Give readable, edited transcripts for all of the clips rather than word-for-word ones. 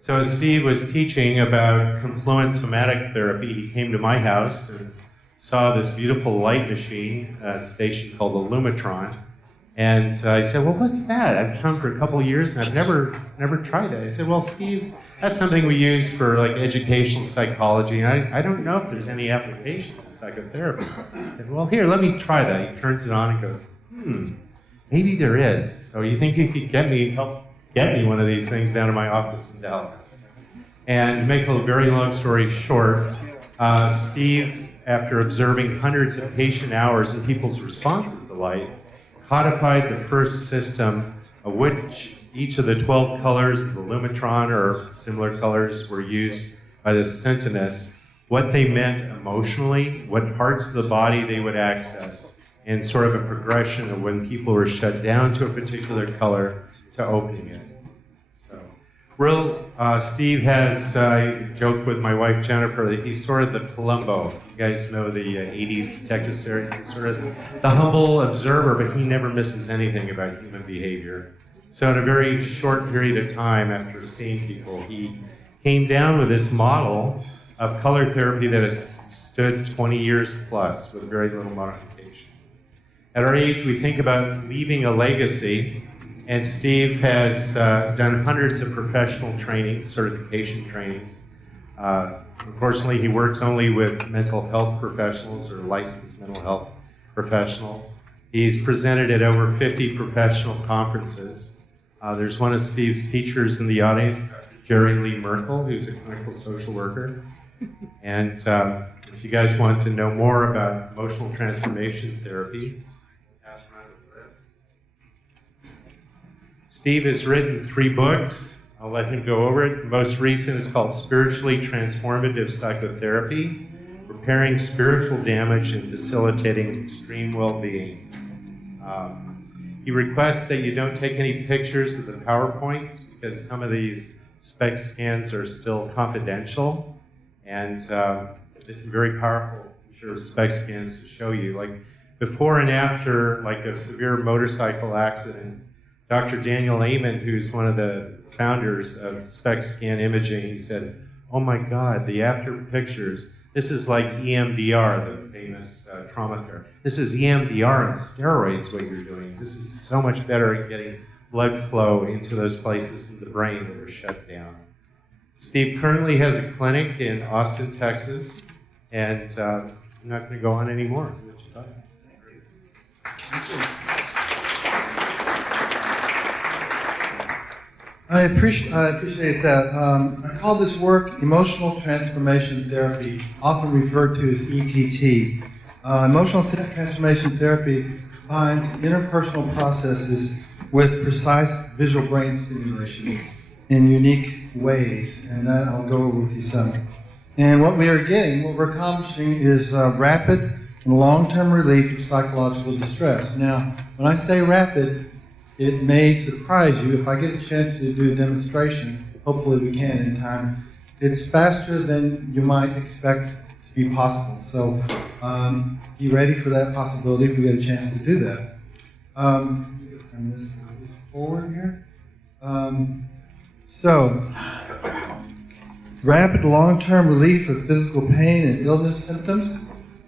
So as Steve was teaching about confluent somatic therapy, he came to my house and saw this beautiful light machine, a station called the Lumitron. And I said, well, what's that? I've come for a couple of years and I've never tried that. I said, well, Steve, that's something we use for like educational psychology. And I don't know if there's any application to psychotherapy. I said, well, here, let me try that. He turns it on and goes, maybe there is. So you think you could help get me one of these things down to my office in Dallas? And to make a very long story short, Steve, after observing hundreds of patient hours and people's responses to light, codified the first system of which each of the 12 colors of the Lumitron or similar colors were used by the Sentinist, what they meant emotionally, what parts of the body they would access, and sort of a progression of when people were shut down to a particular color to opening it. Steve has, I joke with my wife Jennifer, that he's sort of the Columbo. You guys know the 80s detective series. He's sort of the humble observer, but he never misses anything about human behavior. So in a very short period of time after seeing people, he came down with this model of color therapy that has stood 20 years plus with very little modification. At our age, we think about leaving a legacy. And Steve has done hundreds of professional trainings, certification trainings. Unfortunately, he works only with mental health professionals or licensed mental health professionals. He's presented at over 50 professional conferences. There's one of Steve's teachers in the audience, Jerry Lee Merkel, who's a clinical social worker. And if you guys want to know more about emotional transformation therapy, Steve has written 3 books. I'll let him go over it. The most recent is called Spiritually Transformative Psychotherapy, Repairing Spiritual Damage and Facilitating Extreme Well-Being. He requests that you don't take any pictures of the PowerPoints because some of these SPECT scans are still confidential. And there's some very powerful, I'm sure, SPECT scans to show you. Like before and after like a severe motorcycle accident, Dr. Daniel Amen, who's one of the founders of SPECT scan imaging, he said, oh my God, the after pictures, this is like EMDR, the famous trauma therapy. This is EMDR and steroids, what you're doing. This is so much better at getting blood flow into those places in the brain that are shut down. Steve currently has a clinic in Austin, Texas, and I'm not going to go on anymore. Thank you. I appreciate that. I call this work emotional transformation therapy, often referred to as ETT. Emotional transformation therapy combines interpersonal processes with precise visual brain stimulation in unique ways, and that I'll go over with you some. And what we're accomplishing is rapid and long-term relief of psychological distress. Now, when I say rapid, it may surprise you. If I get a chance to do a demonstration, hopefully we can in time, it's faster than you might expect to be possible. So be ready for that possibility if we get a chance to do that. Turn this forward here. So, rapid long-term relief of physical pain and illness symptoms.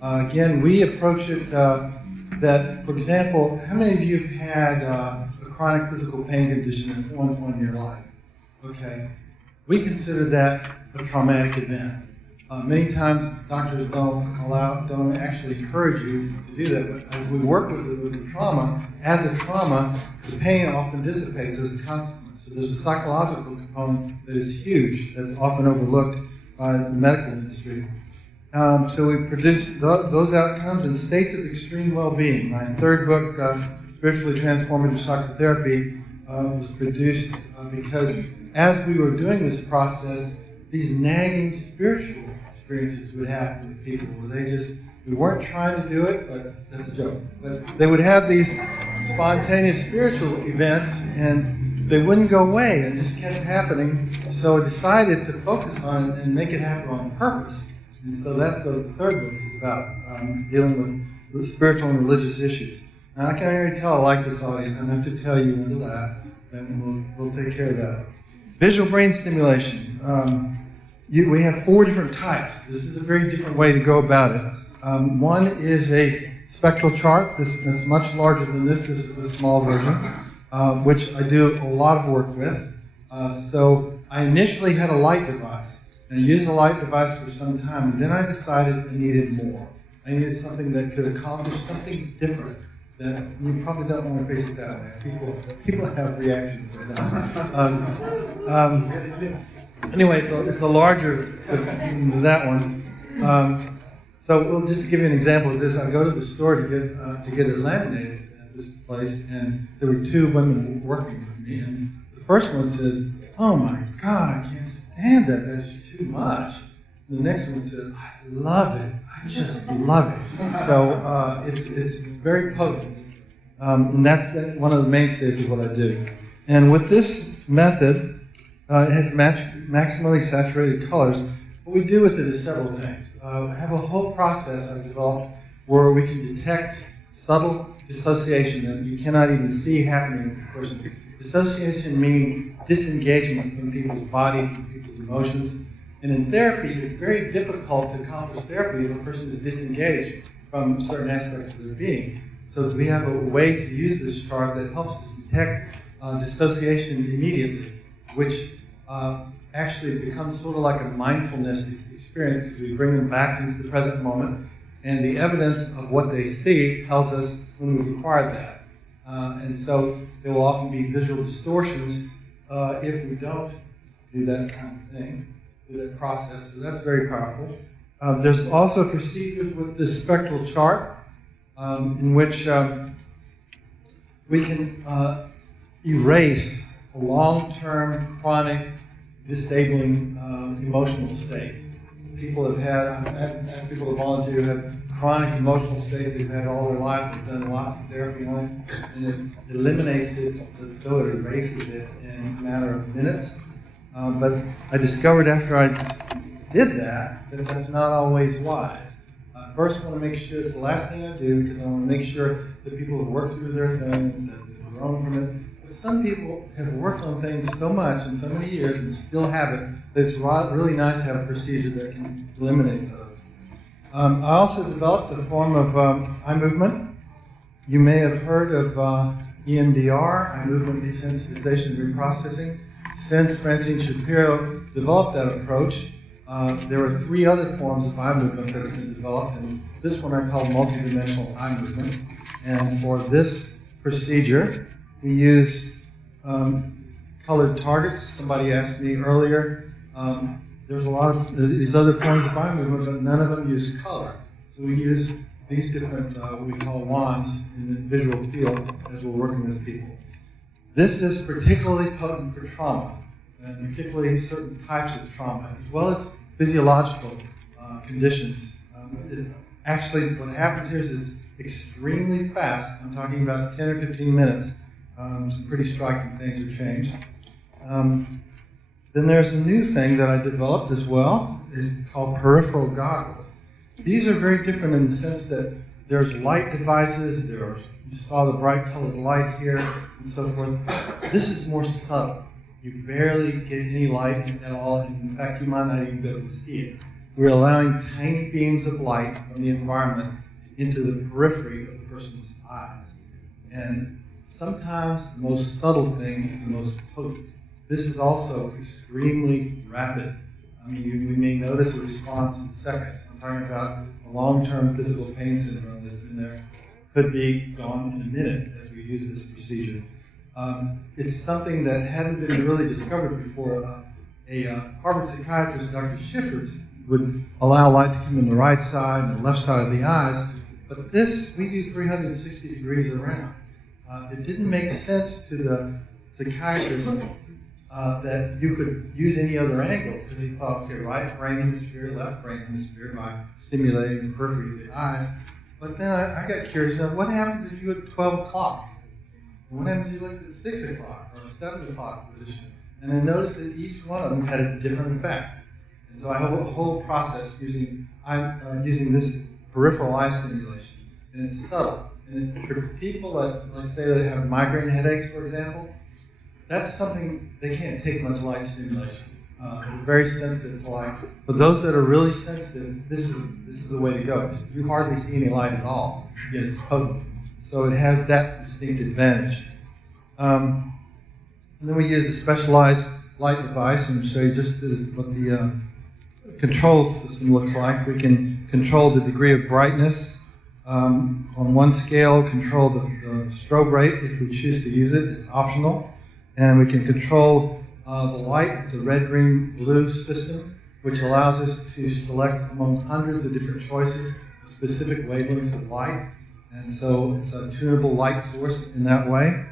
Again, we approach it that, for example, how many of you have had chronic physical pain condition at one point in your life? Okay. We consider that a traumatic event. Many times doctors don't actually encourage you to do that, but as we work with the trauma, as a trauma, the pain often dissipates as a consequence. So there's a psychological component that is huge, that's often overlooked by the medical industry. So we produce those outcomes in states of extreme well-being. My third book, Spiritually Transformative Psychotherapy, was produced because as we were doing this process, these nagging spiritual experiences would happen with people where we weren't trying to do it, but that's a joke. But they would have these spontaneous spiritual events and they wouldn't go away and it just kept happening. So I decided to focus on it and make it happen on purpose. And so that's what the third book is about, dealing with spiritual and religious issues. Now, I can already tell I like this audience. I'm going to have to tell you when to laugh, and we'll take care of that. Visual brain stimulation. We have 4 different types. This is a very different way to go about it. One is a spectral chart. That's much larger than this. This is a small version, which I do a lot of work with. So I initially had a light device, and I used a light device for some time, and then I decided I needed more. I needed something that could accomplish something different. That you probably don't want to face it that way. People have reactions to that. Anyway, it's a larger than that one. So we'll just give you an example of this. I go to the store to get it laminated at this place, and there were 2 women working with me, and the first one says, "Oh my God, I can't stand that. That's too much." And the next one says, "I love it. I just love it." So it's very potent, and that's one of the mainstays of what I do. And with this method, it has maximally saturated colors. What we do with it is several things. I have a whole process I've developed where we can detect subtle dissociation that you cannot even see happening in a person. Dissociation meaning disengagement from people's body, from people's emotions. And in therapy, it's very difficult to accomplish therapy if a person is disengaged from certain aspects of their being. So we have a way to use this chart that helps us detect dissociation immediately, which actually becomes sort of like a mindfulness experience because we bring them back into the present moment, and the evidence of what they see tells us when we've acquired that. And so there will often be visual distortions if we don't do that kind of thing, do that process. So that's very powerful. There's also procedures with this spectral chart in which we can erase a long-term chronic disabling emotional state. People have had, I've asked people to volunteer who have chronic emotional states they've had all their life. They've done lots of therapy on it, and it eliminates it as though it erases it in a matter of minutes. But I discovered after I did that that's not always wise. First, I want to make sure it's the last thing I do because I want to make sure that people have worked through their thing, that they've grown from it. But some people have worked on things so much in so many years and still have it that it's really nice to have a procedure that can eliminate those. I also developed a form of eye movement. You may have heard of EMDR, eye movement desensitization and reprocessing. Since Francine Shapiro developed that approach, there are 3 other forms of eye movement that's been developed, and this one I call multidimensional eye movement. And for this procedure, we use colored targets. Somebody asked me earlier, there's a lot of these other forms of eye movement, but none of them use color. So we use these different, what we call wands in the visual field as we're working with people. This is particularly potent for trauma, and particularly certain types of trauma, as well as physiological conditions. Actually, what happens here is it's extremely fast. I'm talking about 10 or 15 minutes. Some pretty striking things have changed. Then there's a new thing that I developed as well. It's called peripheral goggles. These are very different in the sense that there's light devices, you saw the bright colored light here, and so forth. This is more subtle. You barely get any light at all, and in fact, you might not even be able to see it. We're allowing tiny beams of light from the environment into the periphery of the person's eyes. And sometimes the most subtle thing is the most potent. This is also extremely rapid. I mean, we may notice a response in seconds. I'm talking about a long-term physical pain syndrome that's been there. Could be gone in a minute as we use this procedure. It's something that hadn't been really discovered before. A Harvard psychiatrist, Dr. Schiffers, would allow light to come in the right side and the left side of the eyes. But this, we do 360 degrees around. It didn't make sense to the psychiatrist that you could use any other angle, because he thought, okay, right brain hemisphere, left brain hemisphere by stimulating the periphery of the eyes. But then I got curious, what happens if you look at 12 o'clock? And what happens if you look at 6 o'clock or 7 o'clock position? And I noticed that each one of them had a different effect. And so I have a whole process using this peripheral eye stimulation. And it's subtle. And for people that, let's say they have migraine headaches, for example, that's something, they can't take much light stimulation. They're very sensitive to light. For those that are really sensitive, this is the way to go. You hardly see any light at all, yet it's potent. So it has that distinct advantage. And then we use a specialized light device, and show you just what the control system looks like. We can control the degree of brightness. On one scale, control the strobe rate if we choose to use it. It's optional. And we can control the light. It's a red, green, blue system, which allows us to select among hundreds of different choices of specific wavelengths of light. And so it's a tunable light source in that way.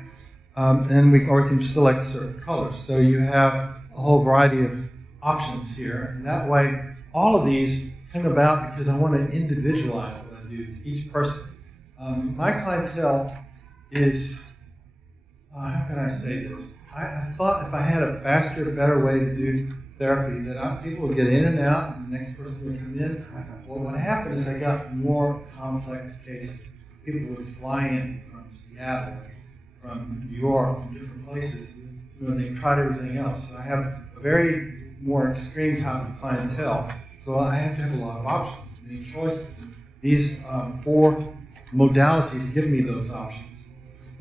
And we can select certain colors. So you have a whole variety of options here. And that way, all of these come about because I want to individualize what I do to each person. My clientele is, how can I say this? I thought if I had a faster, better way to do therapy, that people would get in and out, and the next person would come in. Well, what happened is I got more complex cases. People would fly in from Seattle, from New York, from different places, when they've tried everything else. So I have a very more extreme type of clientele. So I have to have a lot of options, many choices. And these 4 modalities give me those options.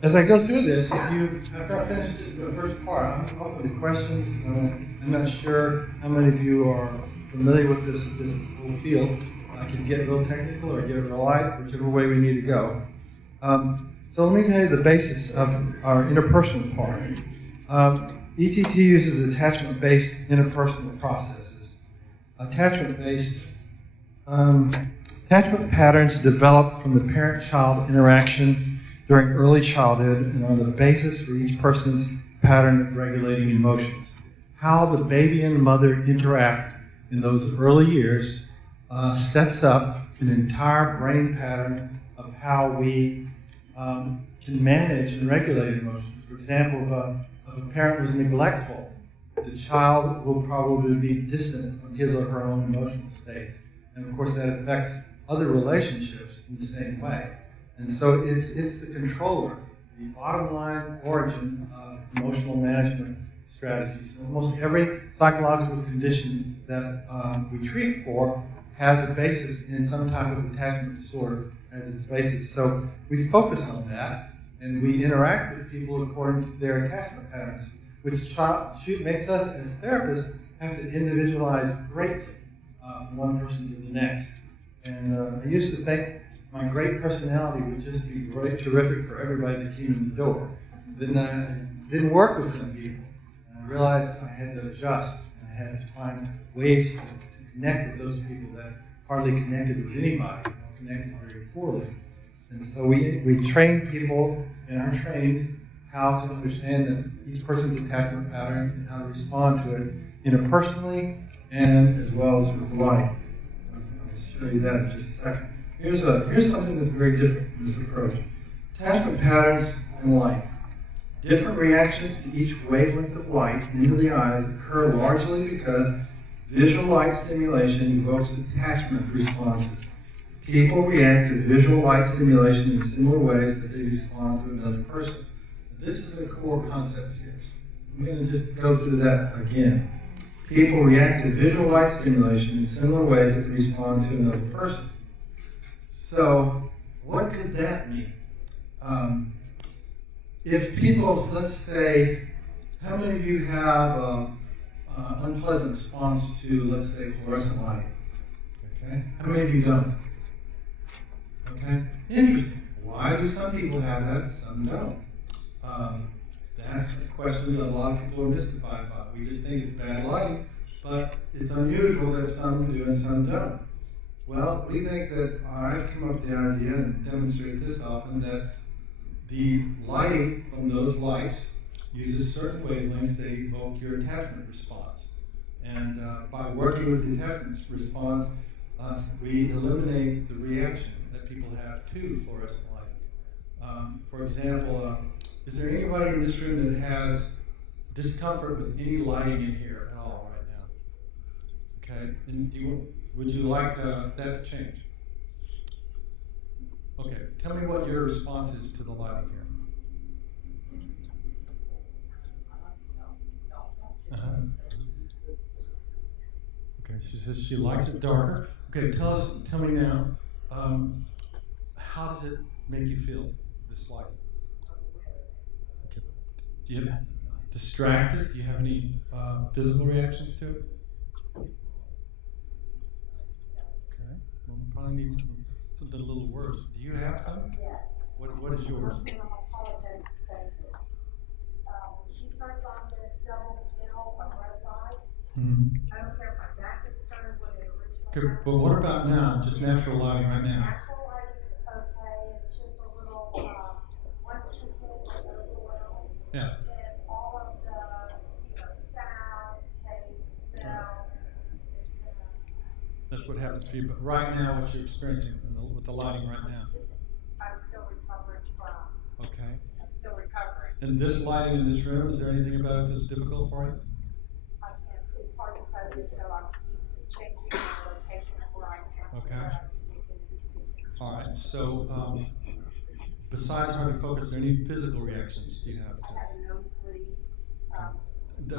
As I go through this, after I finish just the first part, I'm open to questions because I'm not sure how many of you are familiar with this whole field. I can get real technical or get real light, whichever way we need to go. So let me tell you the basis of our interpersonal part. ETT uses attachment-based interpersonal processes. Attachment patterns develop from the parent-child interaction during early childhood and are the basis for each person's pattern of regulating emotions. How the baby and mother interact in those early years sets up an entire brain pattern of how we can manage and regulate emotions. For example, if a parent was neglectful, the child will probably be distant from his or her own emotional states. And of course that affects other relationships in the same way. And so it's the controller, the bottom line origin of emotional management strategies. So almost every psychological condition that we treat for has a basis in some type of attachment disorder as its basis. So we focus on that, and we interact with people according to their attachment patterns, which makes us as therapists have to individualize greatly from one person to the next. And I used to think my great personality would just be great, terrific for everybody that came in the door. Then I didn't work with some people. And I realized I had to adjust. And I had to find ways to connect with those people that hardly connected with anybody, or connected very poorly. And so we train people in our trainings how to understand that each person's attachment pattern and how to respond to it interpersonally and as well as with light. I'll show you that in just a second. Here's something that's very different in this approach. Attachment patterns and light. Different reactions to each wavelength of light into the eyes occur largely because visual light stimulation evokes attachment responses. People react to visual light stimulation in similar ways that they respond to another person. This is a core concept here. I'm going to just go through that again. People react to visual light stimulation in similar ways that they respond to another person. So, what could that mean? If people, let's say, how many of you have an unpleasant response to, let's say, fluorescent light? Okay. How many of you don't? Okay. Interesting. Why do some people have that and some don't? That's a question that a lot of people are mystified about. We just think it's bad lighting, but it's unusual that some do and some don't. Well, we think that I've come up with the idea and demonstrate this often that the lighting from those lights uses certain wavelengths that evoke your attachment response. And by working with the attachment response, we eliminate the reaction that people have to fluorescent lighting. For example, is there anybody in this room that has discomfort with any lighting in here at all right now? Okay, and would you like that to change? Okay, tell me what your response is to the lighting here. Okay, she says she likes it darker. Okay, tell me now, how does it make you feel, this light? Okay. Do you have distracted? Do you have any physical reactions to it? Okay, well, we probably need something a little worse. Do you have some? Yes. What is yours? I'm apologetic to say this. She turns on this double channel from red light. Mm-hmm. I don't care if my back is turned when it originally. Okay, but what about now? Just natural lighting right now. Natural lighting's okay. It's just a little, once you hit the overwhelm. Yeah. Then all of the, sound, taste, smell, is gonna. That's what happens for you. But right now, what you're experiencing with the lighting right now. I'm still recovering from. Okay. I'm still recovering. And this lighting in this room, is there anything about it that's difficult for you? I can't, it's hard to focus, so I'm changing my location of where I am. Okay. All right. So, besides hard to focus, are there any physical reactions do you have I to have a nosebleed.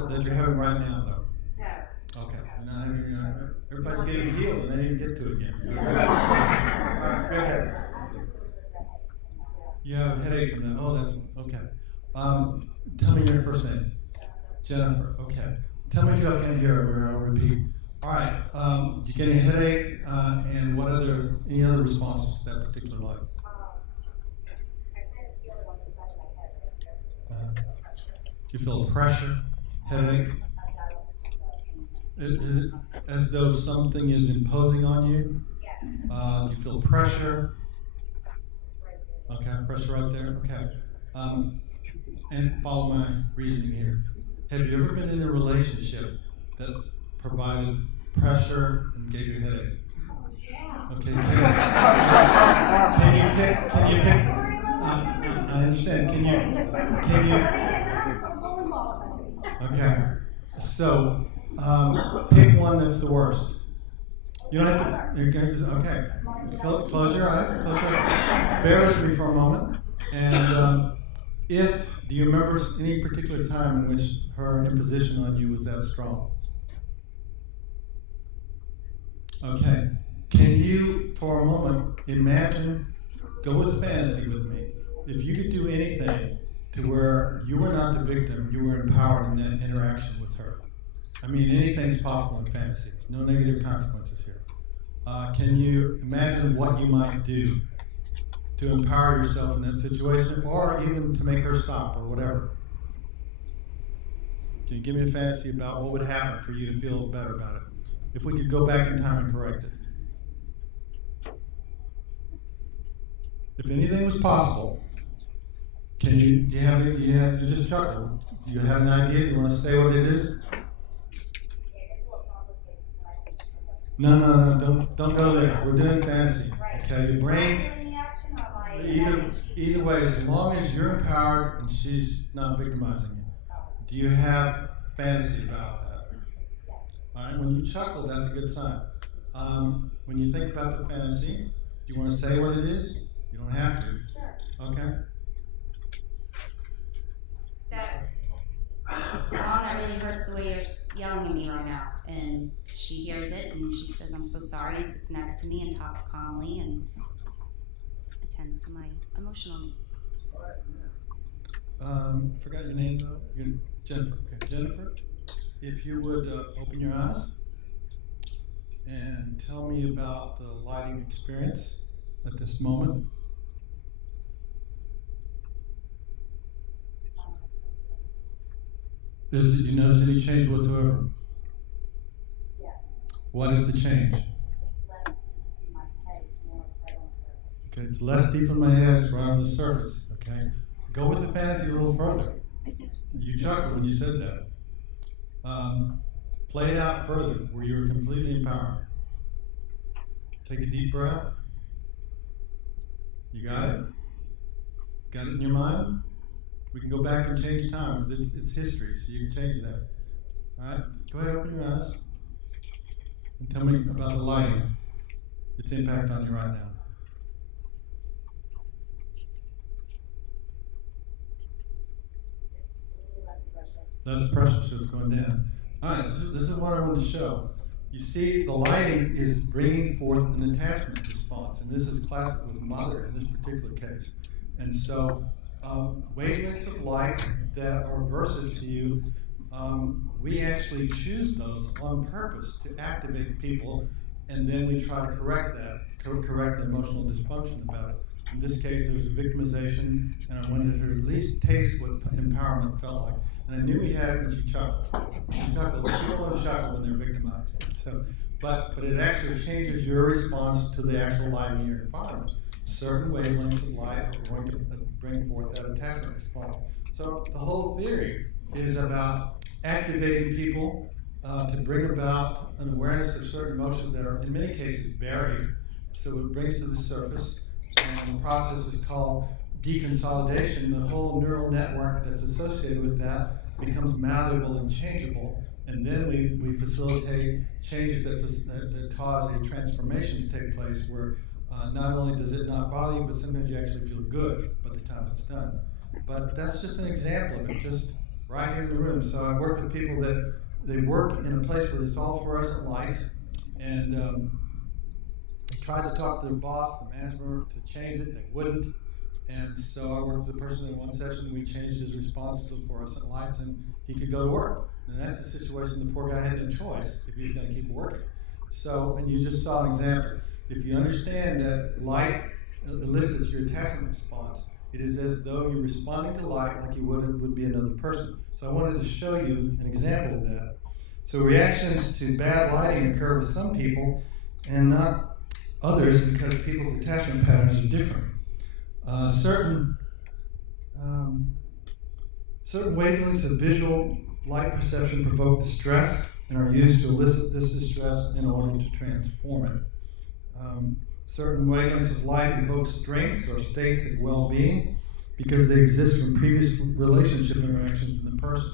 that you're having right now, though? No. Okay. You're not having, everybody's getting healed, and they didn't get to it yet. Okay. All right. Go ahead. You have a headache from that. Oh, that's okay. Tell me your first name. Jennifer. Okay. Tell me if y'all can't hear it, or I'll repeat. All right. You get a headache, and any other responses to that particular light? I kind of feel it on the side of my head right there. You feel pressure, headache. Is it as though something is imposing on you? Yes. Do you feel pressure? Okay, pressure right there. Okay. And follow my reasoning here. Have you ever been in a relationship that provided pressure and gave you a headache? Okay. Can you pick? I understand. Can you? Okay. So pick one that's the worst. You don't have to. Okay. Close your eyes. Close your eyes. Bear with me for a moment. And do you remember any particular time in which her imposition on you was that strong? Okay. Can you, for a moment, go with fantasy with me. If you could do anything to where you were not the victim, you were empowered in that interaction with her. I mean, anything's possible in fantasy. There's no negative consequences here. Can you imagine what you might do to empower yourself in that situation, or even to make her stop, or whatever? Can you give me a fantasy about what would happen for you to feel better about it? If we could go back in time and correct it. If anything was possible, you just chuckle. Do you have an idea? Do you want to say what it is? No, don't go there. We're doing fantasy. Okay, your brain, either way, as long as you're empowered and she's not victimizing you. Do you have fantasy about that? All right, when you chuckle, that's a good sign. When you think about the fantasy, do you want to say what it is? You don't have to. Sure. Okay. Mom, that really hurts the way you're yelling at me right now. And she hears it and she says, I'm so sorry, and sits next to me and talks calmly and attends to my emotional needs. Forgot your name though. You're Jennifer. Okay, Jennifer, if you would open your eyes and tell me about the lighting experience at this moment. You notice any change whatsoever? Yes. What is the change? It's less deep in my head, it's right on the surface. Okay, it's less deep in my head, it's right on the surface. Okay, go with the fantasy a little further. You chuckled when you said that. Play it out further, where you're completely empowered. Take a deep breath. You got it? Got it in your mind? We can go back and change time, because it's history, so you can change that. All right? Go ahead, open your eyes, and tell me about the lighting, its impact on you right now. Less pressure. Less pressure, so it's going down. All right, this is what I want to show. you see the lighting is bringing forth an attachment response, and this is classic with mother in this particular case. And so wavelengths of light that are aversive to you, we actually choose those on purpose to activate people, and then we try to correct that, to correct the emotional dysfunction about it. In this case, it was a victimization, and I wanted her to at least taste what empowerment felt like. And I knew we had it when she chuckled. She chuckled. People don't chuckle when they're victimized. So, but it actually changes your response to the actual light in your environment. Certain wavelengths of light are going to bring forth that attachment response. So the whole theory is about activating people to bring about an awareness of certain emotions that are in many cases buried. So it brings to the surface, and the process is called deconsolidation. The whole neural network that's associated with that becomes malleable and changeable, and then we facilitate changes that cause a transformation to take place where not only does it not bother you, but sometimes you actually feel good by the time it's done. But that's just an example of it, just right here in the room. So I work with people that they work in a place where there's all fluorescent lights, and tried to talk to their boss, the management, to change it. They wouldn't. And so I worked with the person in one session. We changed his response to fluorescent lights, and he could go to work. And that's the situation. The poor guy had no choice if he was going to keep working. So, and you just saw an example. If you understand that light elicits your attachment response, it is as though you're responding to light like you would be another person. So I wanted to show you an example of that. So reactions to bad lighting occur with some people and not others because people's attachment patterns are different. Certain wavelengths of visual light perception provoke distress and are used to elicit this distress in order to transform it. Certain wavelengths of light evoke strengths or states of well-being because they exist from previous relationship interactions in the person.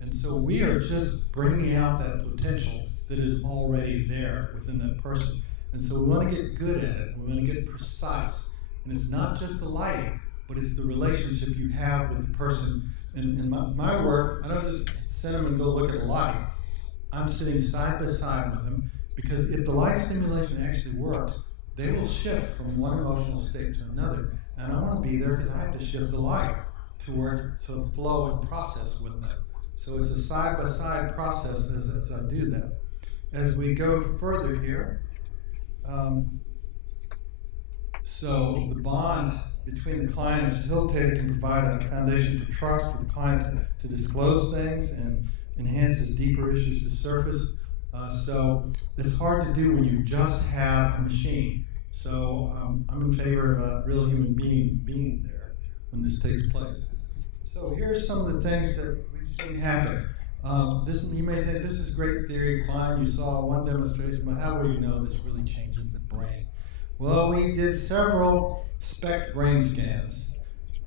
And so we are just bringing out that potential that is already there within that person. And so we want to get good at it, and we want to get precise. And it's not just the lighting, but it's the relationship you have with the person. And in my work, I don't just send them and go look at the light. I'm sitting side by side with them, because if the light stimulation actually works, they will shift from one emotional state to another. And I want to be there because I have to shift the light to work, so flow and process with them. So it's a side-by-side process as I do that. As we go further here, so the bond between the client and facilitator can provide a foundation for trust for the client to disclose things and enhances deeper issues to surface. So it's hard to do when you just have a machine. So I'm in favor of a real human being there when this takes place. So here's some of the things that we've seen happen. You may think this is great theory, fine, you saw one demonstration, but how will you know this really changes the brain? Well, we did several SPECT brain scans.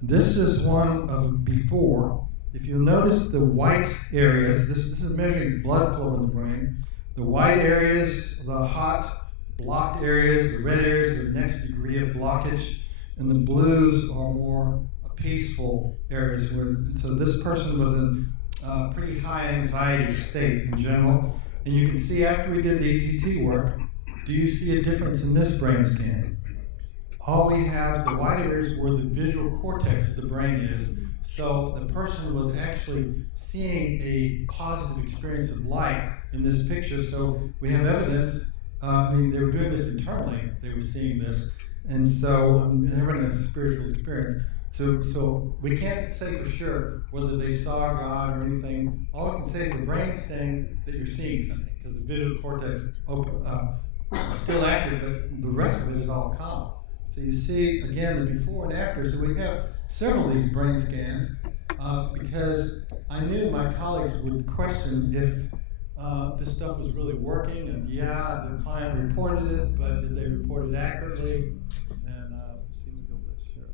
This is one of before. If you'll notice the white areas, this is measuring blood flow in the brain. The white areas, the hot, blocked areas, the red areas, the next degree of blockage, and the blues are more peaceful areas. So this person was in a pretty high anxiety state in general. And you can see after we did the ETT work, do you see a difference in this brain scan? All we have is the white areas where the visual cortex of the brain is. So the person was actually seeing a positive experience of light in this picture. So we have evidence. They were doing this internally. They were seeing this. And so they're having a spiritual experience. So we can't say for sure whether they saw God or anything. All we can say is the brain's saying that you're seeing something because the visual cortex is still active, but the rest of it is all calm. So you see, again, the before and after. So we have several of these brain scans because I knew my colleagues would question if this stuff was really working. And yeah, the client reported it, but did they report it accurately? And see, we go with this here.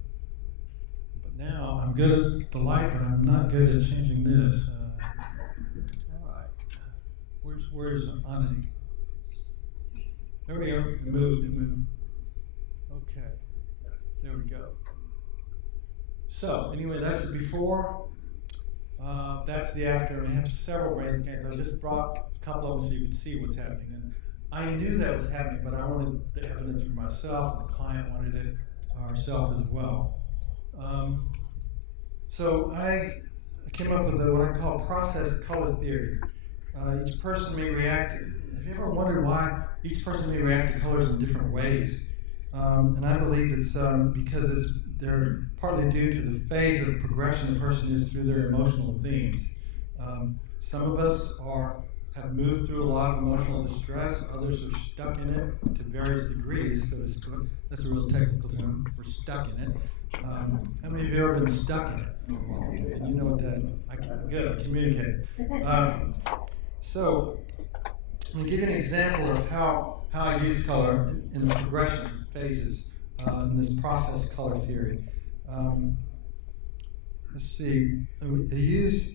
But now I'm good at the light, but I'm not good at changing this. All right. Where's Ani? There we go. It moved. Okay. There we go. So anyway, that's the before. That's the after, and I have several brain scans. I just brought a couple of them so you could see what's happening. And I knew that was happening, but I wanted the evidence for myself, and the client wanted it herself as well. So I came up with what I call process color theory. Each person may react. Have you ever wondered why each person may react to colors in different ways? And I believe it's because they're partly due to the phase of progression a person is through their emotional themes. Some of us have moved through a lot of emotional distress. Others are stuck in it to various degrees, so to speak. That's a real technical term. We're stuck in it. How many of you have ever been stuck in it? And you know what that is. Good, I communicate. So I'm going to give you an example of how I use color in the progression phases in this process color theory. Let's see. I use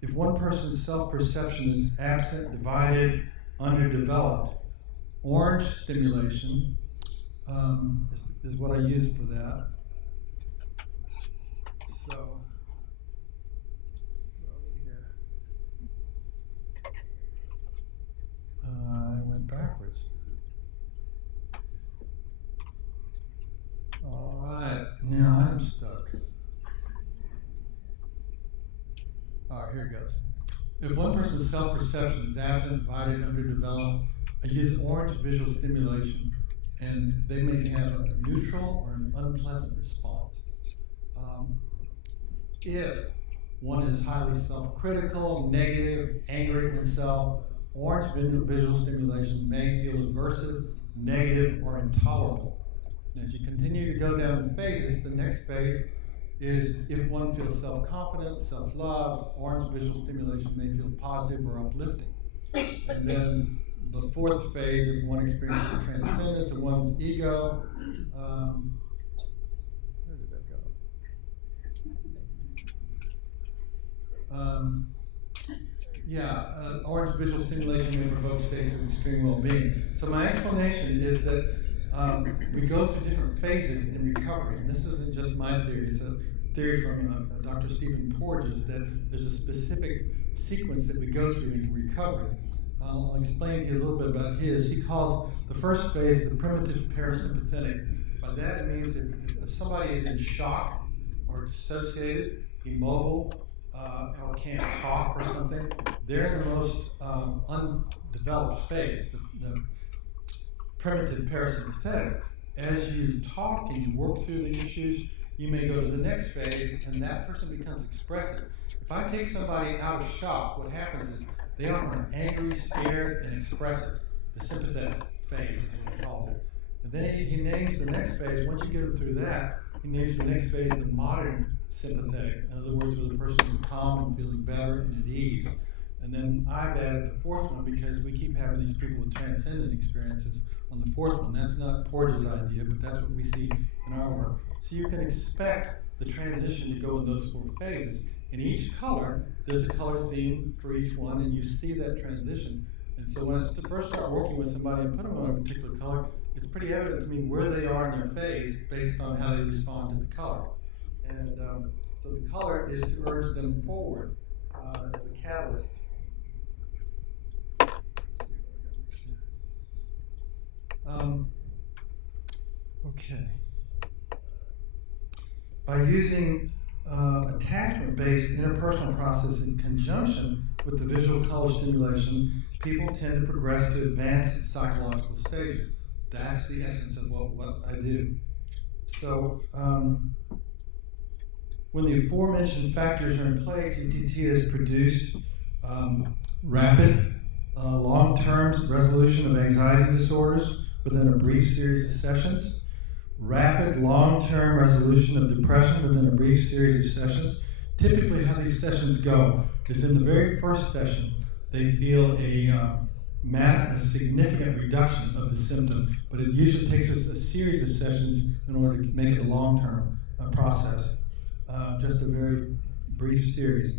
if one person's self-perception is absent, divided, underdeveloped, orange stimulation is what I use for that. So, here. I went backwards. All right, now I'm stuck. All right, here it goes. If one person's self-perception is absent, divided, underdeveloped, I use orange visual stimulation, and they may have a neutral or an unpleasant response. If one is highly self-critical, negative, angry at oneself, orange visual stimulation may feel aversive, negative, or intolerable. And as you continue to go down the phases, the next phase is if one feels self-confident, self-love, orange visual stimulation may feel positive or uplifting. And then the fourth phase, if one experiences transcendence of one's ego, where did that go? Orange visual stimulation may provoke states of extreme well-being. So my explanation is that we go through different phases in recovery, and this isn't just my theory. It's a theory from Dr. Stephen Porges that there's a specific sequence that we go through in recovery. I'll explain to you a little bit about his. He calls the first phase the primitive parasympathetic. By that it means if somebody is in shock or dissociated, immobile, or can't talk or something, they're in the most undeveloped phase, the primitive parasympathetic. As you talk and you work through the issues, you may go to the next phase, and that person becomes expressive. If I take somebody out of shock, what happens is they often are angry, scared, and expressive. The sympathetic phase is what he calls it. And then he names the next phase. Once you get them through that, he names the next phase the modern sympathetic. In other words, where the person is calm and feeling better and at ease. And then I've added the fourth one because we keep having these people with transcendent experiences on the fourth one. That's not Porges' idea, but that's what we see in our work. So you can expect the transition to go in those four phases. In each color, there's a color theme for each one, and you see that transition. And so when I first start working with somebody and put them on a particular color, it's pretty evident to me where they are in their phase based on how they respond to the color. And so the color is to urge them forward as a catalyst. Okay. By using attachment-based interpersonal process in conjunction with the visual color stimulation, people tend to progress to advanced psychological stages. That's the essence of what I do. So when the aforementioned factors are in place, UTT has produced rapid, long-term resolution of anxiety disorders within a brief series of sessions, rapid, long-term resolution of depression within a brief series of sessions. Typically how these sessions go is in the very first session, they feel a significant reduction of the symptom, but it usually takes us a series of sessions in order to make it a long-term process, just a very brief series.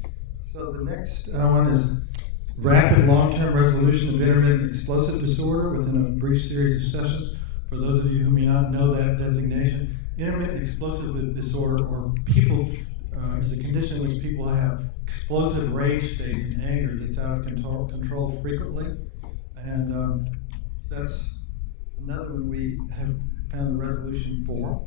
So the next one is rapid long-term resolution of intermittent explosive disorder within a brief series of sessions. For those of you who may not know that designation, intermittent explosive disorder, or people is a condition in which people have explosive rage states and anger that's out of control frequently. And that's another one we have found a resolution for.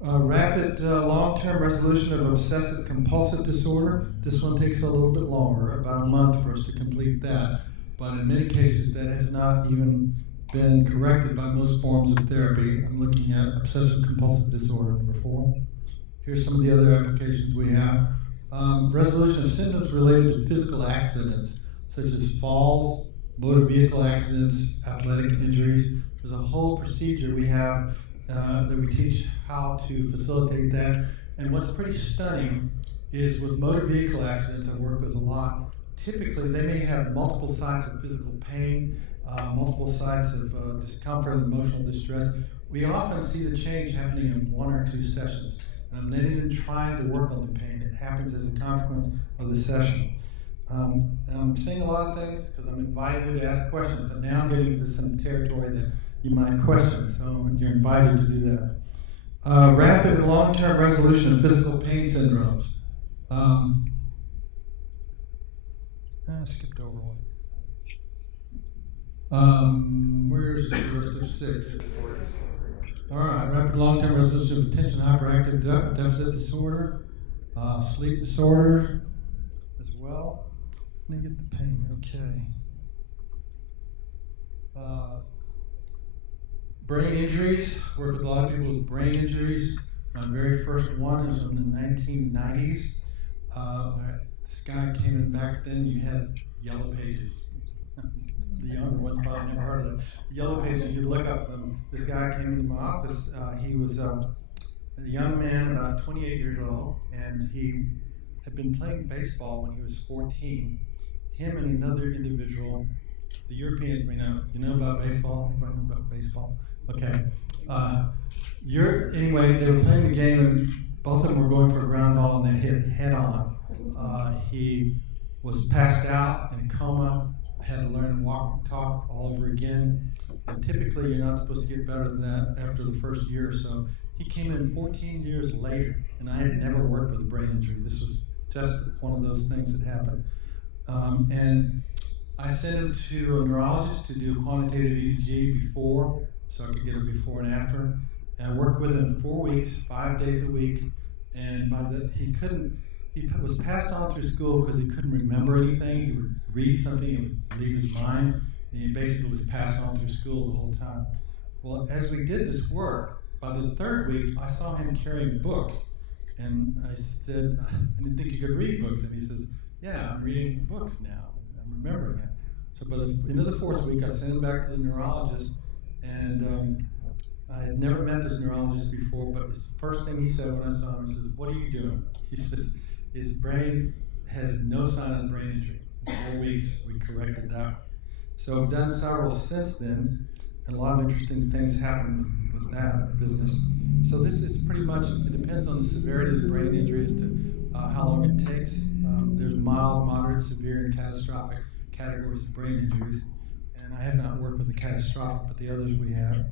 Rapid long-term resolution of obsessive compulsive disorder. This one takes a little bit longer, about a month for us to complete that. But in many cases, that has not even been corrected by most forms of therapy. I'm looking at obsessive compulsive disorder, number 4. Here's some of the other applications we have. Resolution of symptoms related to physical accidents, such as falls, motor vehicle accidents, athletic injuries. There's a whole procedure we have that we teach how to facilitate that. And what's pretty stunning is with motor vehicle accidents, I've worked with a lot. Typically, they may have multiple sites of physical pain, multiple sites of discomfort and emotional distress. We often see the change happening in 1 or 2 sessions. And I'm not even trying to work on the pain. It happens as a consequence of the session. I'm saying a lot of things because I'm inviting you to ask questions. And now I'm getting into some territory that you might question, so you're invited to do that. Rapid and long-term resolution of physical pain syndromes. I skipped over one. Where's the rest of 6? All right, rapid long-term resolution of attention hyperactive deficit disorder, sleep disorder as well. Let me get the pain, okay. Brain injuries, work with a lot of people with brain injuries. My very first one was in the 1990s. This guy came in back then, you had yellow pages. The younger ones probably never heard of that. Yellow pages, you look up them. This guy came into my office. He was a young man, about 28 years old, and he had been playing baseball when he was 14. Him and another individual, the Europeans may know. You know about baseball? Everybody know about baseball? Okay. Anyway, they were playing the game, and both of them were going for a ground ball, and they hit head on. He was passed out in a coma, had to learn to walk and talk all over again. And typically, you're not supposed to get better than that after the first year or so. He came in 14 years later, and I had never worked with a brain injury. This was just one of those things that happened. And I sent him to a neurologist to do a quantitative EEG before, so I could get a before and after. And I worked with him 4 weeks, 5 days a week. And he was passed on through school because he couldn't remember anything. He would read something and would leave his mind. And he basically was passed on through school the whole time. Well, as we did this work, by the 3rd week, I saw him carrying books. And I said, I didn't think you could read books. And he says, yeah, I'm reading books now. I'm remembering it. So by the end of the 4th week, I sent him back to the neurologist. And I had never met this neurologist before, but the first thing he said when I saw him, he says, what are you doing? He says, his brain has no sign of brain injury. In 4 weeks, we corrected that. So I've done several since then, and a lot of interesting things happen with that business. So this is pretty much, it depends on the severity of the brain injury as to how long it takes. There's mild, moderate, severe, and catastrophic categories of brain injuries. And I have not worked with the catastrophic, but the others we have.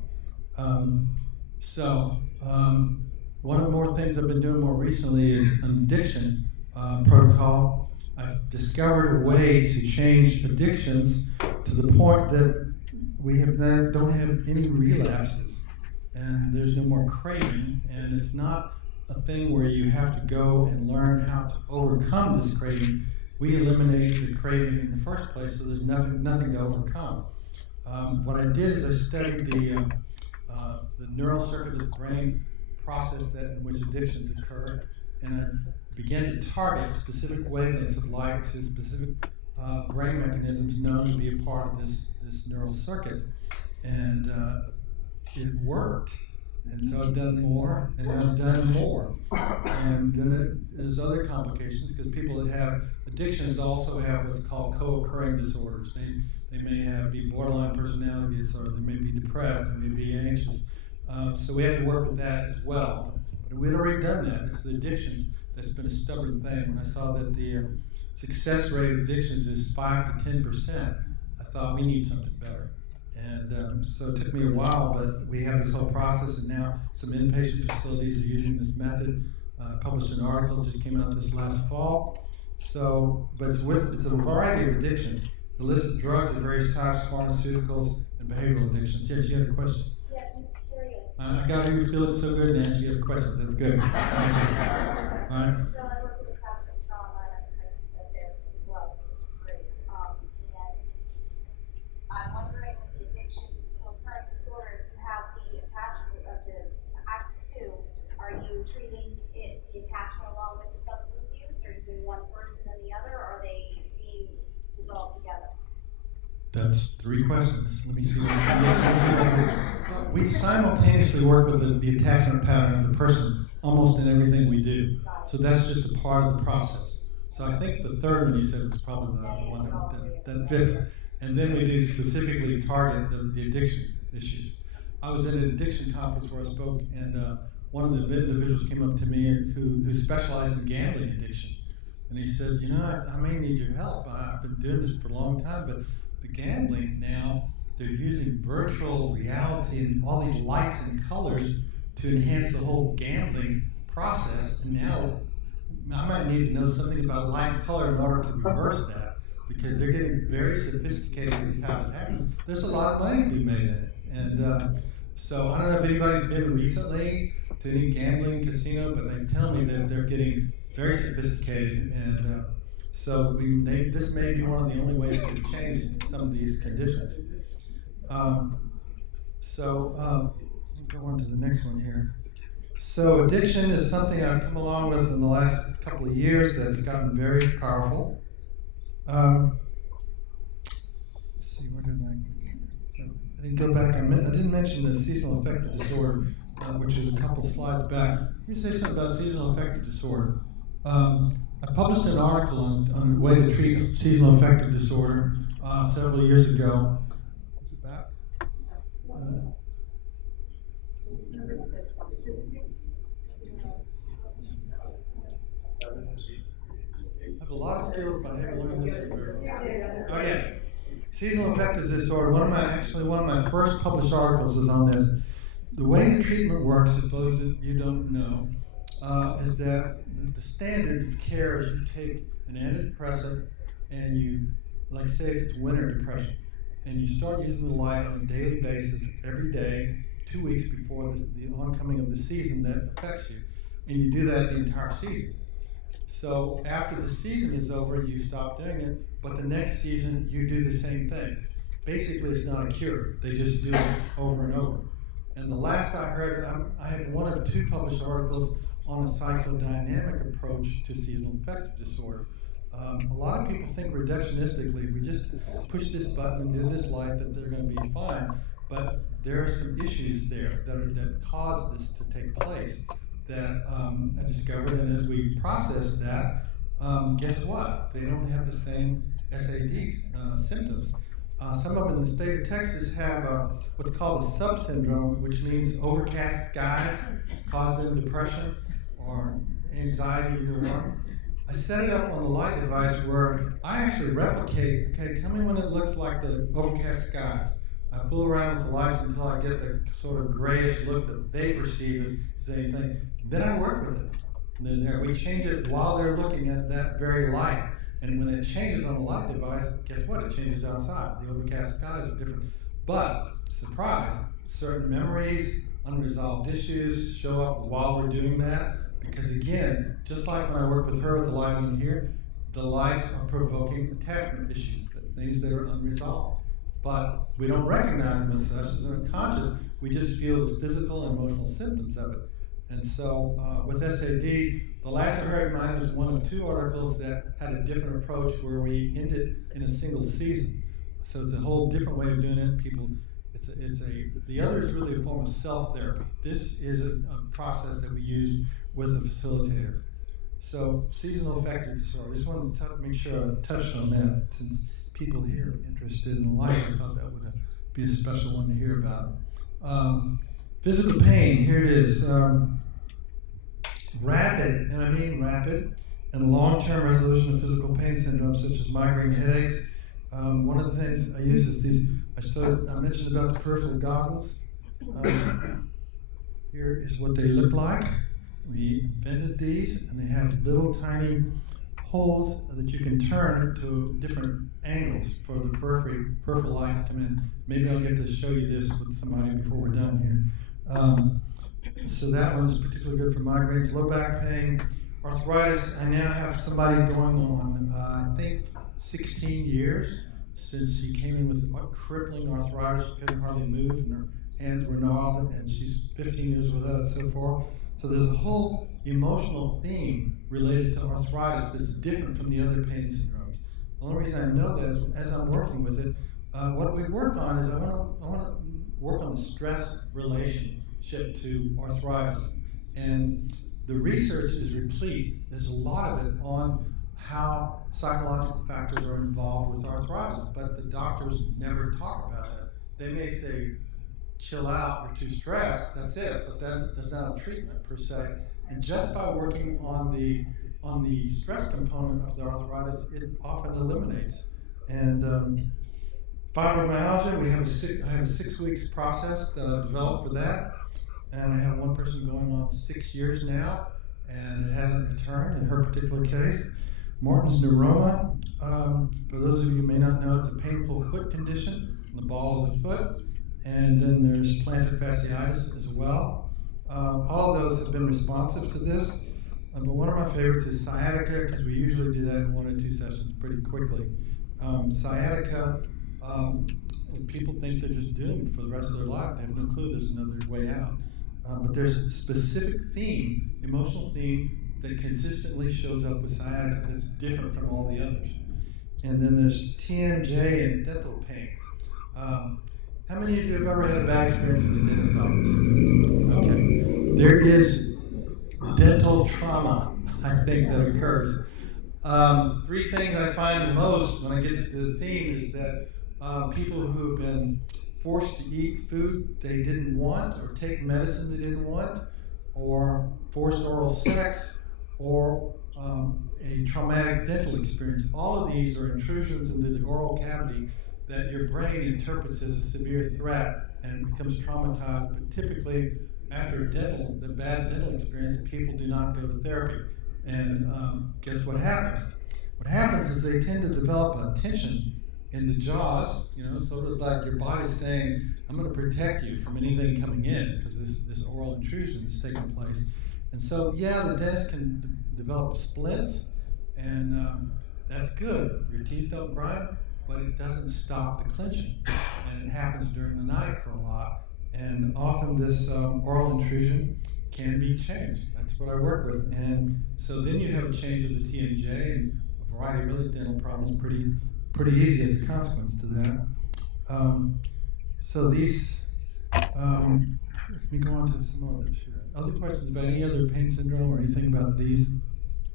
One of the more things I've been doing more recently is an addiction protocol. I've discovered a way to change addictions to the point that we don't have any relapses, and there's no more craving, and it's not a thing where you have to go and learn how to overcome this craving. We eliminate the craving in the first place, so there's nothing to overcome. What I did is I studied the neural circuit of the brain process in which addictions occur, and I began to target specific wavelengths of light to specific brain mechanisms known to be a part of this neural circuit, and it worked. And so I've done more, and I've done more. And then there's other complications, because people that have addictions also have what's called co-occurring disorders. They may be borderline personality disorder, they may be depressed, they may be anxious. So we have to work with that as well. But we'd already done that. It's the addictions that's been a stubborn thing. When I saw that the success rate of addictions is 5 to 10%, I thought we need something better. And so it took me a while, but we have this whole process, and now some inpatient facilities are using this method. Published an article, just came out this last fall. So, but it's a variety of addictions. The list of drugs of various types, pharmaceuticals, and behavioral addictions. Yes, you had a question. Yes, I'm just curious. I got her feeling so good now. She has questions. That's good. Okay. All right. So I work with attachment trauma and I'm a psychotherapist as well, so it's great. And I'm wondering with the addiction to current disorder, if you have the attachment of the access to, are you treating it, the attachment along with the substance use, or are you doing one first and then the other, or are they being dissolved together? That's 3 questions. Let me see what I can do. We simultaneously work with the attachment pattern of the person almost in everything we do. So that's just a part of the process. So I think the third one you said was probably the one that fits. And then we do specifically target the addiction issues. I was at an addiction conference where I spoke, and one of the individuals came up to me who specialized in gambling addiction. And he said, you know, I may need your help. I've been doing this for a long time, but the gambling now, they're using virtual reality and all these lights and colors to enhance the whole gambling process. And now I might need to know something about light and color in order to reverse that, because they're getting very sophisticated with how it happens. There's a lot of money to be made in it. And so I don't know if anybody's been recently to any gambling casino, but they tell me that they're getting very sophisticated. And so this may be one of the only ways to change some of these conditions. We'll go on to the next one here. So addiction is something I've come along with in the last couple of years that's gotten very powerful. Let's see, where did I didn't go back. I didn't mention the seasonal affective disorder, which is a couple slides back. Let me say something about seasonal affective disorder. I published an article on a way to treat seasonal affective disorder several years ago. Is it back? I have a lot of skills, but I haven't learned this very well. Okay. Seasonal affective disorder. One of my first published articles was on this. The way the treatment works, if those of you don't know, is that the standard of care is you take an antidepressant and you, like say if it's winter depression, and you start using the light on a daily basis every day, 2 weeks before the oncoming of the season that affects you, and you do that the entire season. So after the season is over, you stop doing it, but the next season you do the same thing. Basically, it's not a cure. They just do it over and over. And the last I heard, I had one of 2 published articles on a psychodynamic approach to seasonal affective disorder. A lot of people think reductionistically, we just push this button and do this light, that they're going to be fine. But there are some issues there that cause this to take place that I discovered. And as we process that, guess what? They don't have the same SAD symptoms. Some of them in the state of Texas have what's called a subsyndrome, which means overcast skies cause them depression or anxiety, either one. I set it up on the light device where I actually replicate, okay, tell me when it looks like the overcast skies. I fool around with the lights until I get the sort of grayish look that they perceive as the same thing. Then I work with it. And then there, we change it while they're looking at that very light. And when it changes on the light device, guess what? It changes outside. The overcast skies are different. But, surprise, certain memories, unresolved issues show up while we're doing that. Because again, just like when I work with her with the lighting in here, the lights are provoking attachment issues, things that are unresolved. But we don't recognize them as such, as unconscious. We just feel the physical and emotional symptoms of it. And so with SAD, the last I heard mine was one of 2 articles that had a different approach where we end it in a single season. So it's a whole different way of doing it. The other is really a form of self-therapy. This is a process that we use with a facilitator. So seasonal affective disorder. I just wanted to make sure I touched on that since people here are interested in the light. I thought that would be a special one to hear about. Physical pain, here it is. Rapid, and I mean rapid, and long-term resolution of physical pain syndromes such as migraine headaches. One of the things I use is these I mentioned about the peripheral goggles. Here is what they look like. We invented these, and they have little tiny holes that you can turn to different angles for the peripheral light to come in. Maybe I'll get to show you this with somebody before we're done here. So that one is particularly good for migraines, low back pain, arthritis. I now have somebody going on, I think, 16 years since she came in with crippling arthritis. She couldn't hardly move, and her hands were gnarled, and she's 15 years without it so far. So there's a whole emotional theme related to arthritis that's different from the other pain syndromes. The only reason I know that is as I'm working with it, what we work on is I want to work on the stress relationship to arthritis. And the research is replete. There's a lot of it on how psychological factors are involved with arthritis, but the doctors never talk about that. They may say, chill out, you're too stressed, that's it, but then there's not a treatment per se. And just by working on the stress component of the arthritis, it often eliminates. And fibromyalgia, I have a 6 weeks process that I've developed for that, and I have one person going on 6 years now, and it hasn't returned in her particular case. Martin's neuroma, for those of you who may not know, it's a painful foot condition, the ball of the foot. And then there's plantar fasciitis as well. All of those have been responsive to this. But one of my favorites is sciatica, because we usually do that in 1 or 2 sessions pretty quickly. Sciatica, people think they're just doomed for the rest of their life. They have no clue there's another way out. But there's a specific theme, emotional theme, that consistently shows up with sciatica that's different from all the others. And then there's TMJ and dental pain. How many of you have ever had a bad experience in the dentist office? Okay. There is dental trauma, I think, that occurs. 3 things I find the most when I get to the theme is that people who have been forced to eat food they didn't want, or take medicine they didn't want, or forced oral sex, or a traumatic dental experience. All of these are intrusions into the oral cavity that your brain interprets as a severe threat and becomes traumatized. But typically, after the bad dental experience, people do not go to therapy. And guess what happens? What happens is they tend to develop a tension in the jaws, so it's like your body's saying, I'm going to protect you from anything coming in, because this oral intrusion is taking place. And so, yeah, the dentist can develop splints, and that's good. Your teeth don't grind, but it doesn't stop the clenching. And it happens during the night for a lot. And often this oral intrusion can be changed. That's what I work with. And so then you have a change of the TMJ and a variety of other dental problems pretty easy as a consequence to that. So these, let me go on to some others here. Other questions about any other pain syndrome or anything about these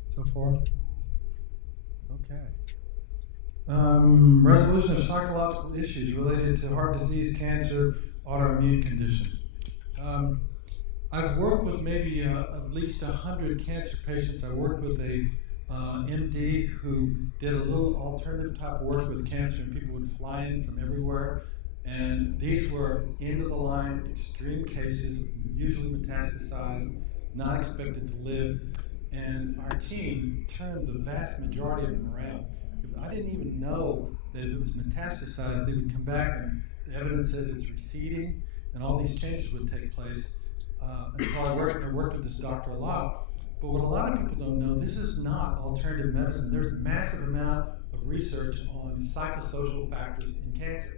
so far? Okay. Resolution of psychological issues related to heart disease, cancer, autoimmune conditions. I've worked with maybe at least 100 cancer patients. I worked with a MD who did a little alternative type of work with cancer, and people would fly in from everywhere. And these were end-of-the-line extreme cases, usually metastasized, not expected to live. And our team turned the vast majority of them around. I didn't even know that if it was metastasized, they would come back and the evidence says it's receding, and all these changes would take place. Until I worked with this doctor a lot. But what a lot of people don't know, this is not alternative medicine. There's a massive amount of research on psychosocial factors in cancer.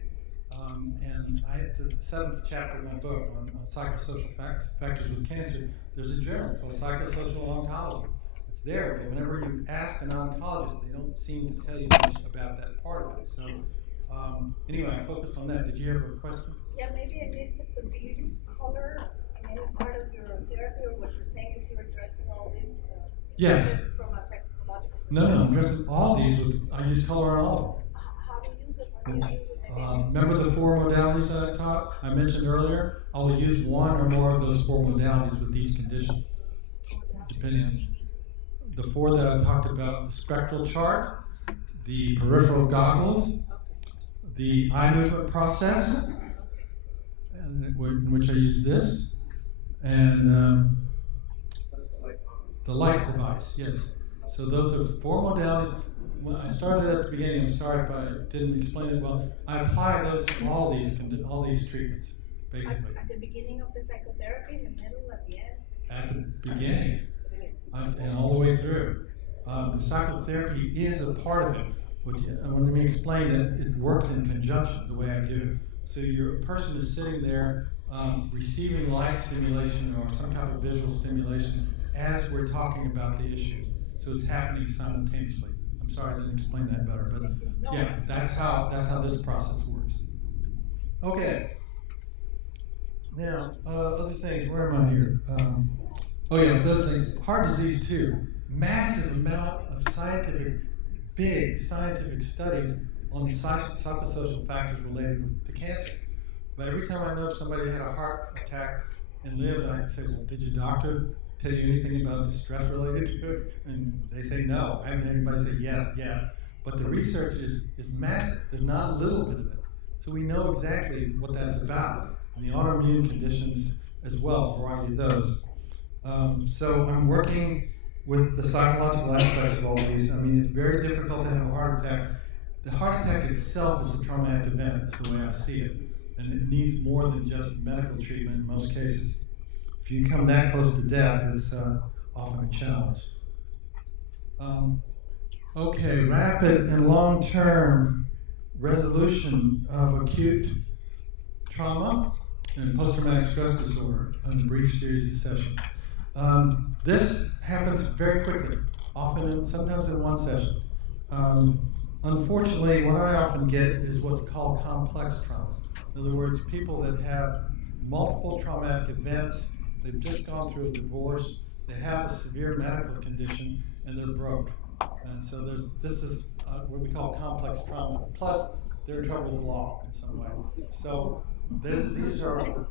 And it's the 7th chapter of my book on psychosocial factors with cancer. There's a journal called Psychosocial Oncology. It's there, but whenever you ask an oncologist, they don't seem to tell you much about that part of it. So anyway, I focused on that. Did you have a question? Yeah, maybe I missed it, but do you use color in any part of your therapy, or what you're saying is you're addressing all these Yes. from a psychological perspective? No, I'm addressing all these I use color on all of them. How do you use it? When do you use it? Remember the 4 modalities that I mentioned earlier? I will use 1 or more of those 4 modalities with each condition, depending on the 4 that I talked about: the spectral chart, the peripheral goggles, the eye movement process, in which I use this, and the light device, yes. So those are 4 modalities. When I started at the beginning, I'm sorry if I didn't explain it well, I apply those to all these treatments, basically. At the beginning of the psychotherapy, in the middle, at the end? At the beginning, and all the way through. The psychotherapy is a part of it. Let me explain that it works in conjunction the way I do. So your person is sitting there receiving light stimulation or some type of visual stimulation as we're talking about the issues. So it's happening simultaneously. I'm sorry I didn't explain that better, but yeah, that's how this process works. Okay. Now, other things, where am I here? Those things. Heart disease too. Massive amount of big scientific studies on psychosocial factors related to cancer. But every time I know somebody had a heart attack and lived, I say, well, did your doctor tell you anything about the stress related to it? And they say no. I haven't had anybody say yes yet. But the research is massive. There's not a little bit of it. So we know exactly what that's about. And the autoimmune conditions as well, a variety of those. So I'm working with the psychological aspects of all these. I mean, it's very difficult to have a heart attack. The heart attack itself is a traumatic event, is the way I see it. And it needs more than just medical treatment in most cases. If you come that close to death, it's often a challenge. Rapid and long-term resolution of acute trauma and post-traumatic stress disorder in a brief series of sessions. This happens very quickly, sometimes in one session. Unfortunately, what I often get is what's called complex trauma. In other words, people that have multiple traumatic events, they've just gone through a divorce, they have a severe medical condition, and they're broke. And so this is what we call complex trauma. Plus, they're in trouble with the law in some way. So these are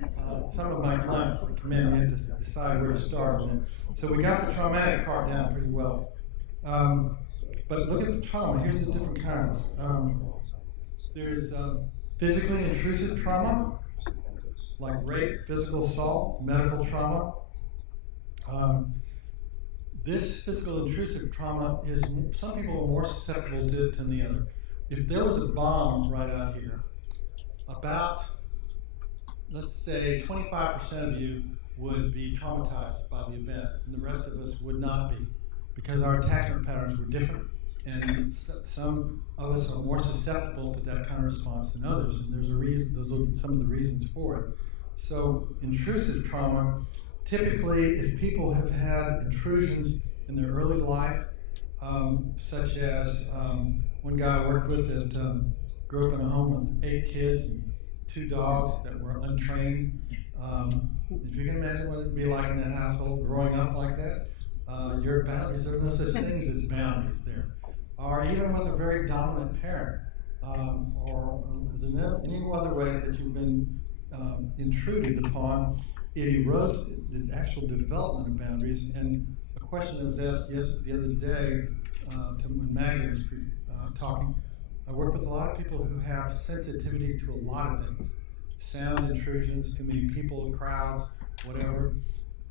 some of my clients that come in. We have to decide where to start with it. So we got the traumatic part down pretty well. But look at the trauma. Here's the different kinds. There's physically intrusive trauma, like rape, physical assault, medical trauma. This physical intrusive trauma is, some people are more susceptible to it than the other. If there was a bomb right out here, about, let's say, 25% of you would be traumatized by the event, and the rest of us would not be, because our attachment patterns were different, and some of us are more susceptible to that kind of response than others, and there's a reason. Those are some of the reasons for it. So intrusive trauma, typically, if people have had intrusions in their early life, such as one guy I worked with that grew up in a home with 8 kids and 2 dogs that were untrained. If you can imagine what it'd be like in that household growing up like that, your boundaries, there are no such things as boundaries there. Or even with a very dominant parent, or any other ways that you've been intruded upon, it erodes the actual development of boundaries. And a question that was asked the other day when Maggie was talking, I work with a lot of people who have sensitivity to a lot of things. Sound intrusions, too many people, crowds, whatever.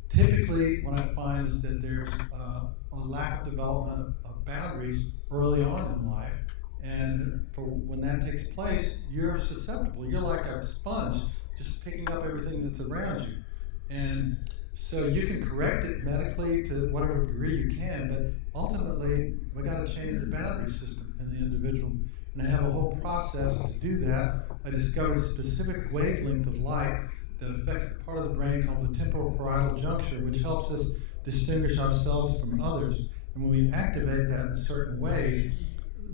Typically, what I find is that there's a lack of development of boundaries early on in life. And for when that takes place, you're susceptible. You're like a sponge, just picking up everything that's around you. And so you can correct it medically to whatever degree you can, but ultimately, we got to change the boundary system in the individual. And I have a whole process to do that. I discovered a specific wavelength of light that affects the part of the brain called the temporal-parietal juncture, which helps us distinguish ourselves from others. And when we activate that in certain ways,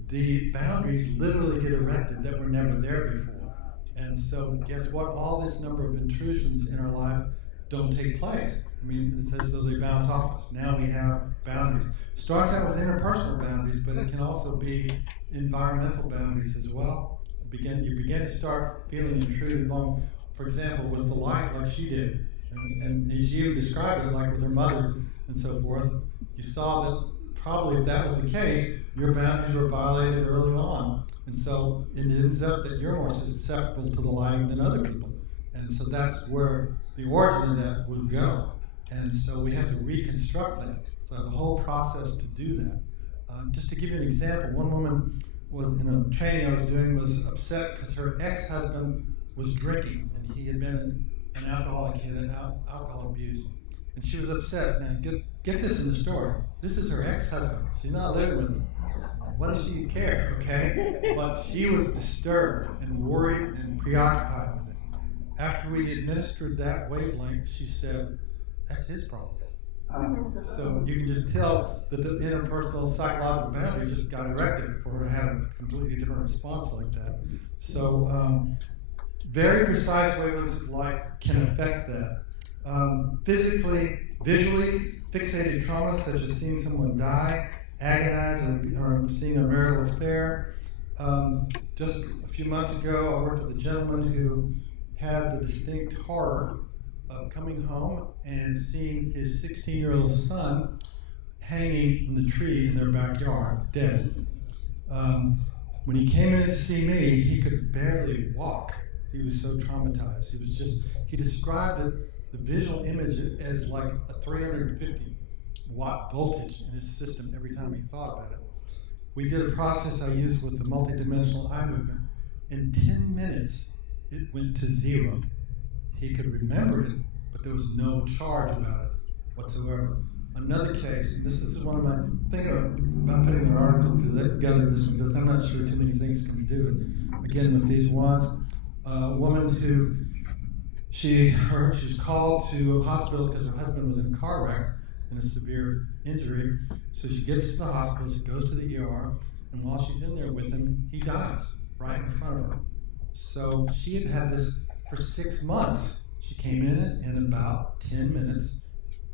the boundaries literally get erected that were never there before. And so guess what? All this number of intrusions in our life don't take place. I mean, it's as though they bounce off us. Now we have boundaries. Starts out with interpersonal boundaries, but it can also be environmental boundaries as well. You begin to start feeling intruded on, for example, with the light like she did. And she even described it like with her mother and so forth. You saw that probably, if that was the case, your boundaries were violated early on. And so it ends up that you're more susceptible to the lighting than other people. And so that's where the origin of that would go. And so we have to reconstruct that. So I have a whole process to do that. Just to give you an example, one woman was in a training I was doing was upset because her ex-husband was drinking, and he had been an alcoholic, he had alcohol abuse. And she was upset. Now, get this in the story. This is her ex-husband. She's not living with him. What does she care, okay? But she was disturbed and worried and preoccupied with it. After we administered that wavelength, she said, that's his problem. So you can just tell that the interpersonal psychological boundaries just got erected for her to have a completely different response like that. So very precise wavelengths of light can affect that. Physically, visually fixated trauma, such as seeing someone die, agonize, or seeing a marital affair. Just a few months ago, I worked with a gentleman who had the distinct horror of coming home and seeing his 16-year-old son hanging in the tree in their backyard, dead. When he came in to see me, he could barely walk. He was so traumatized. He described the visual image as like a 350-watt voltage in his system every time he thought about it. We did a process I used with the multidimensional eye movement. In 10 minutes, it went to 0. He could remember it, but there was no charge about it whatsoever. Another case, and this is one of my thinking about putting an article together this one, because I'm not sure too many things can do it. Again, with these ones, a woman who she was called to a hospital because her husband was in a car wreck and a severe injury. So she gets to the hospital, she goes to the ER, and while she's in there with him, he dies right in front of her. So she had had this for 6 months. She came in about 10 minutes,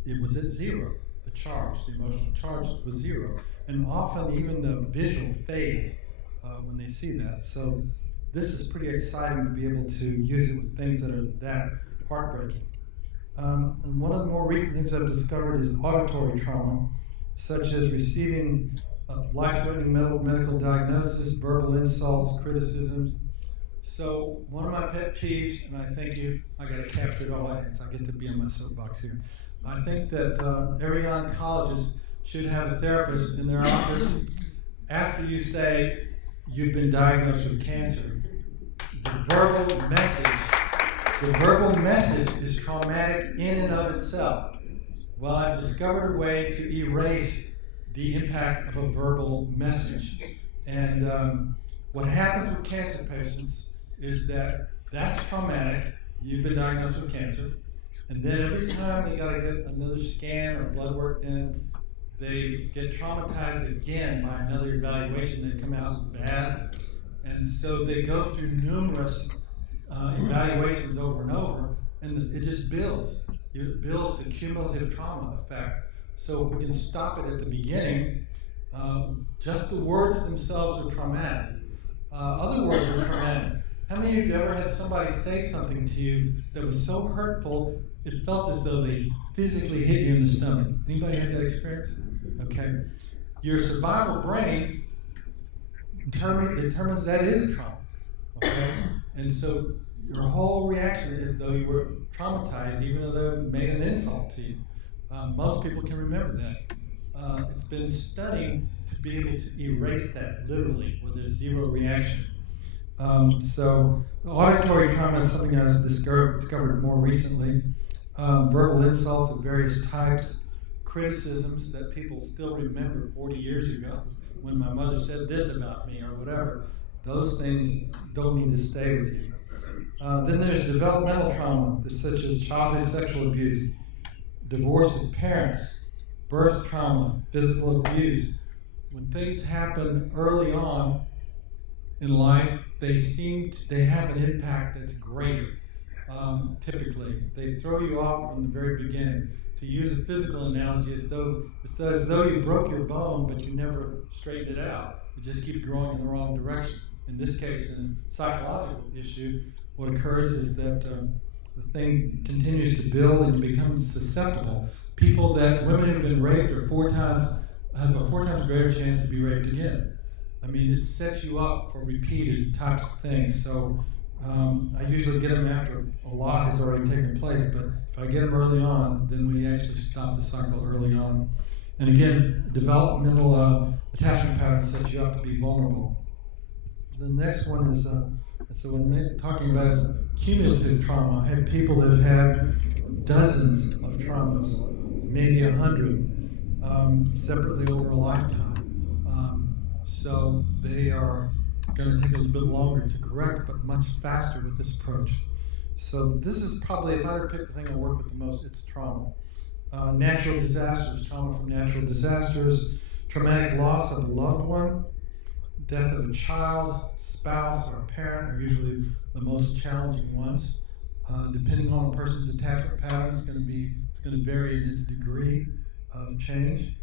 it was at 0. The charge, the emotional charge was 0. And often even the visual fades when they see that. So this is pretty exciting to be able to use it with things that are that heartbreaking. And one of the more recent things I've discovered is auditory trauma, such as receiving life-threatening medical diagnosis, verbal insults, criticisms. So one of my pet peeves, and I thank you, I got to capture it all, so I get to be on my soapbox here. I think that every oncologist should have a therapist in their office after you say you've been diagnosed with cancer. The verbal message is traumatic in and of itself. Well, I've discovered a way to erase the impact of a verbal message. And what happens with cancer patients is that that's traumatic. You've been diagnosed with cancer. And then every time they got to get another scan or blood work done, they get traumatized again by another evaluation that come out bad. And so they go through numerous evaluations over and over, and it just builds. It builds to cumulative trauma effect. So if we can stop it at the beginning, just the words themselves are traumatic. Other words are traumatic. How many of you ever had somebody say something to you that was so hurtful, it felt as though they physically hit you in the stomach? Anybody had that experience? Okay. Your survival brain determines that is a trauma. Okay? And so your whole reaction is though you were traumatized, even though they made an insult to you. Most people can remember that. It's been studied to be able to erase that literally, where there's 0 reaction. So auditory trauma is something I discovered more recently. Verbal insults of various types, criticisms that people still remember 40 years ago when my mother said this about me or whatever. Those things don't need to stay with you. Then there's developmental trauma, such as childhood sexual abuse, divorce of parents, birth trauma, physical abuse. When things happen early on in life, they have an impact that's greater. Typically, they throw you off from the very beginning. To use a physical analogy, it's as though you broke your bone, but you never straightened it out. It just keeps growing in the wrong direction. In this case, in a psychological issue, what occurs is that the thing continues to build and you become susceptible. Women who've been raped are 4 times have a 4 times greater chance to be raped again. I mean, it sets you up for repeated types of things. So I usually get them after a lot has already taken place, but if I get them early on, then we actually stop the cycle early on. And again, developmental attachment patterns set you up to be vulnerable. The next one is, so when talking about is cumulative trauma, I have people that have had dozens of traumas, maybe 100, separately over a lifetime. So they are going to take a little bit longer to correct, but much faster with this approach. So this is probably, if I were to pick the thing I work with the most, it's trauma. Natural disasters, trauma from natural disasters, traumatic loss of a loved one, death of a child, spouse, or a parent are usually the most challenging ones. Depending on a person's attachment pattern, it's going to vary in its degree of change.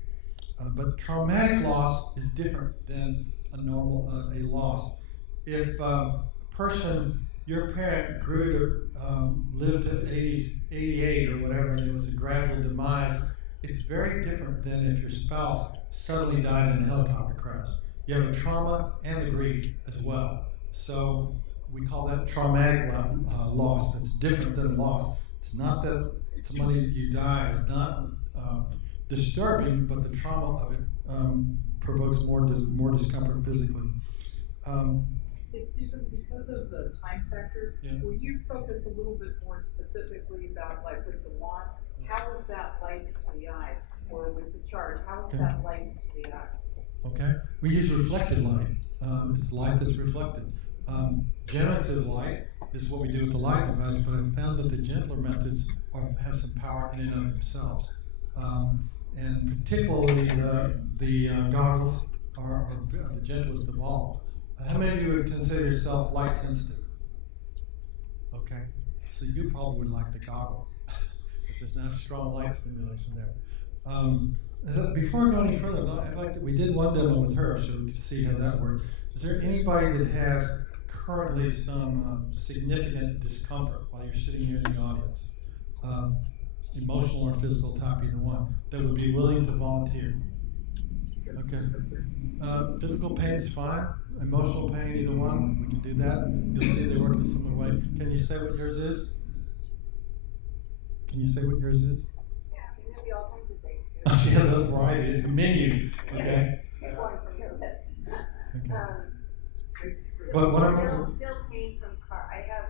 But traumatic loss is different than a normal a loss. If a person, your parent grew to live to 88 or whatever, and it was a gradual demise, it's very different than if your spouse suddenly died in a helicopter crash. You have a trauma and the grief as well. So we call that traumatic loss. That's different than loss. It's not that somebody you die is not disturbing, but the trauma of it provokes more discomfort physically. Stephen, because of the time factor, will you focus a little bit more specifically about, like with the wands, how is that light to the eye? Or with the charge, how is that light to the eye? Okay, we use reflected light. It's light that's reflected. Generative light is what we do with the light device, but I've found that the gentler methods have some power in and of themselves. And particularly the goggles are the gentlest of all. How many of you would consider yourself light sensitive? Okay, so you probably would like the goggles, because there's not strong light stimulation there. Before I go any further, we did one demo with her, so we could see how that worked. Is there anybody that has currently some significant discomfort while you're sitting here in the audience? Emotional or physical type, either one, that would be willing to volunteer? Okay. Physical pain is fine. Emotional pain, either one, we can do that. You'll see they work in a similar way. Can you say what yours is? Can you say what yours is? Yeah, I mean, there'll be all kinds of things. Oh, she has a variety, a menu. Okay. Pick one from your list. Okay. But what Still pain from car. I have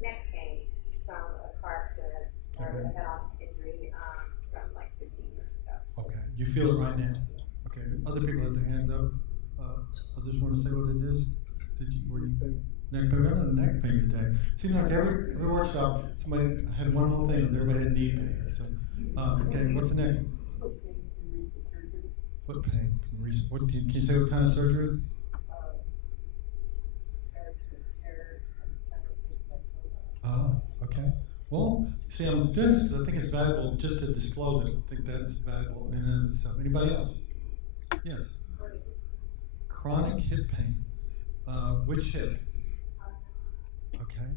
neck pain from a car accident or a head-on injury from like 15 years ago. Okay. You feel it right now. Okay. Other people have their hands up. I just want to say what it is. Were you neck pain? I got neck pain today. Seems like every workshop, somebody had one whole thing, everybody had knee pain. So, okay, what's the next? Foot pain from recent. Can you say what kind of surgery? Okay. Well, see, I'm doing this because I think it's valuable just to disclose it. I think that's valuable in and of itself. Anybody else? Yes. Chronic hip pain. Which hip? Okay.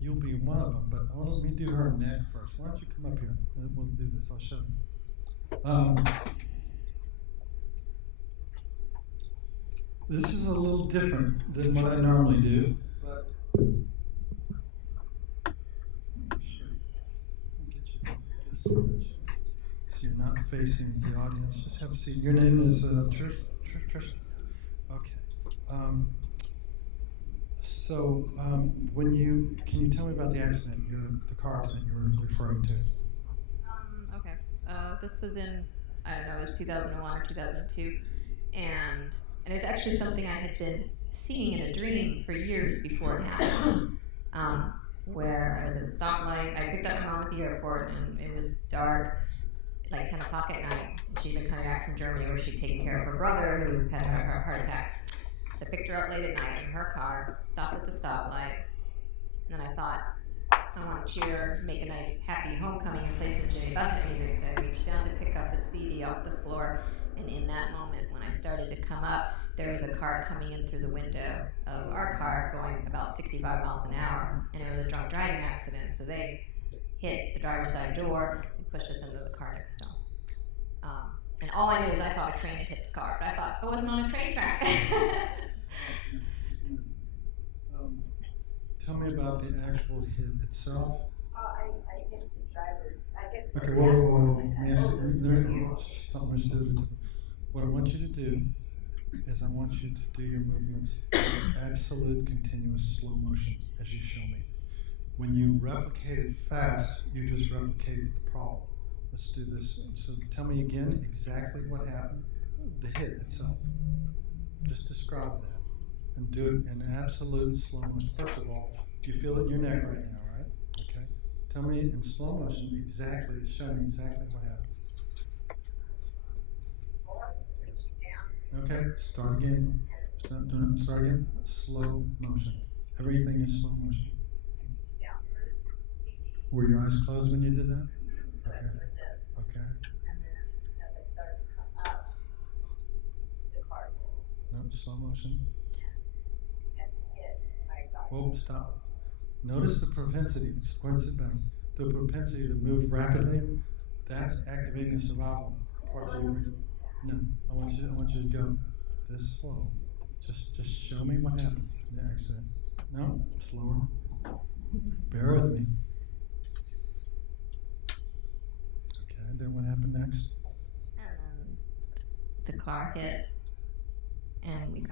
You'll be one of them, but let me do her neck first. Why don't you come up here? We'll do this. I'll show you. This is a little different than what I normally do, but so you're not facing the audience. Just have a seat. Your name is Trish. Okay. Can you tell me about the accident, the car accident you were referring to? Okay. This was in, I don't know, it was 2001 or 2002, and it was actually something I had been seeing in a dream for years before it happened. Where I was at a stoplight. I picked up my mom at the airport, and it was dark, like 10 o'clock at night. She'd been coming back from Germany where she'd taken care of her brother who had a heart attack. So I picked her up late at night in her car, stopped at the stoplight, and then I thought, I want to cheer, make a nice happy homecoming and play some Jimmy Buffett music. So I reached down to pick up a CD off the floor, and in that moment when I started to come up, there was a car coming in through the window of our car going about 65 miles an hour, and it was a drunk driving accident. So they hit the driver's side door and pushed us into the car next to them. And all I knew is I thought a train had hit the car, but I thought I wasn't on a train track. Tell me about the actual hit itself. I get the drivers. I get the Okay, whoa. Let me ask you. Stop my student. What I want you to do is I want you to do your movements in absolute continuous slow motion as you show me. When you replicate it fast, you just replicate the problem. Let's do this. So tell me again exactly what happened, the hit itself. Just describe that and do it in absolute slow motion. First of all, you feel it in your neck right now, right? Okay. Tell me in slow motion exactly, show me exactly what happened. Okay, start again. Start again. Slow motion. Everything is slow motion. Were your eyes closed when you did that? Okay. Okay. No, slow motion. Whoa, stop. Notice the propensity, squint it back. The propensity to move rapidly, that's activating the survival parts of your brain. No, I want you to go this slow. Just show me what happened. The exit. No, slower. Bear with me. Okay, then what happened next? The car hit, and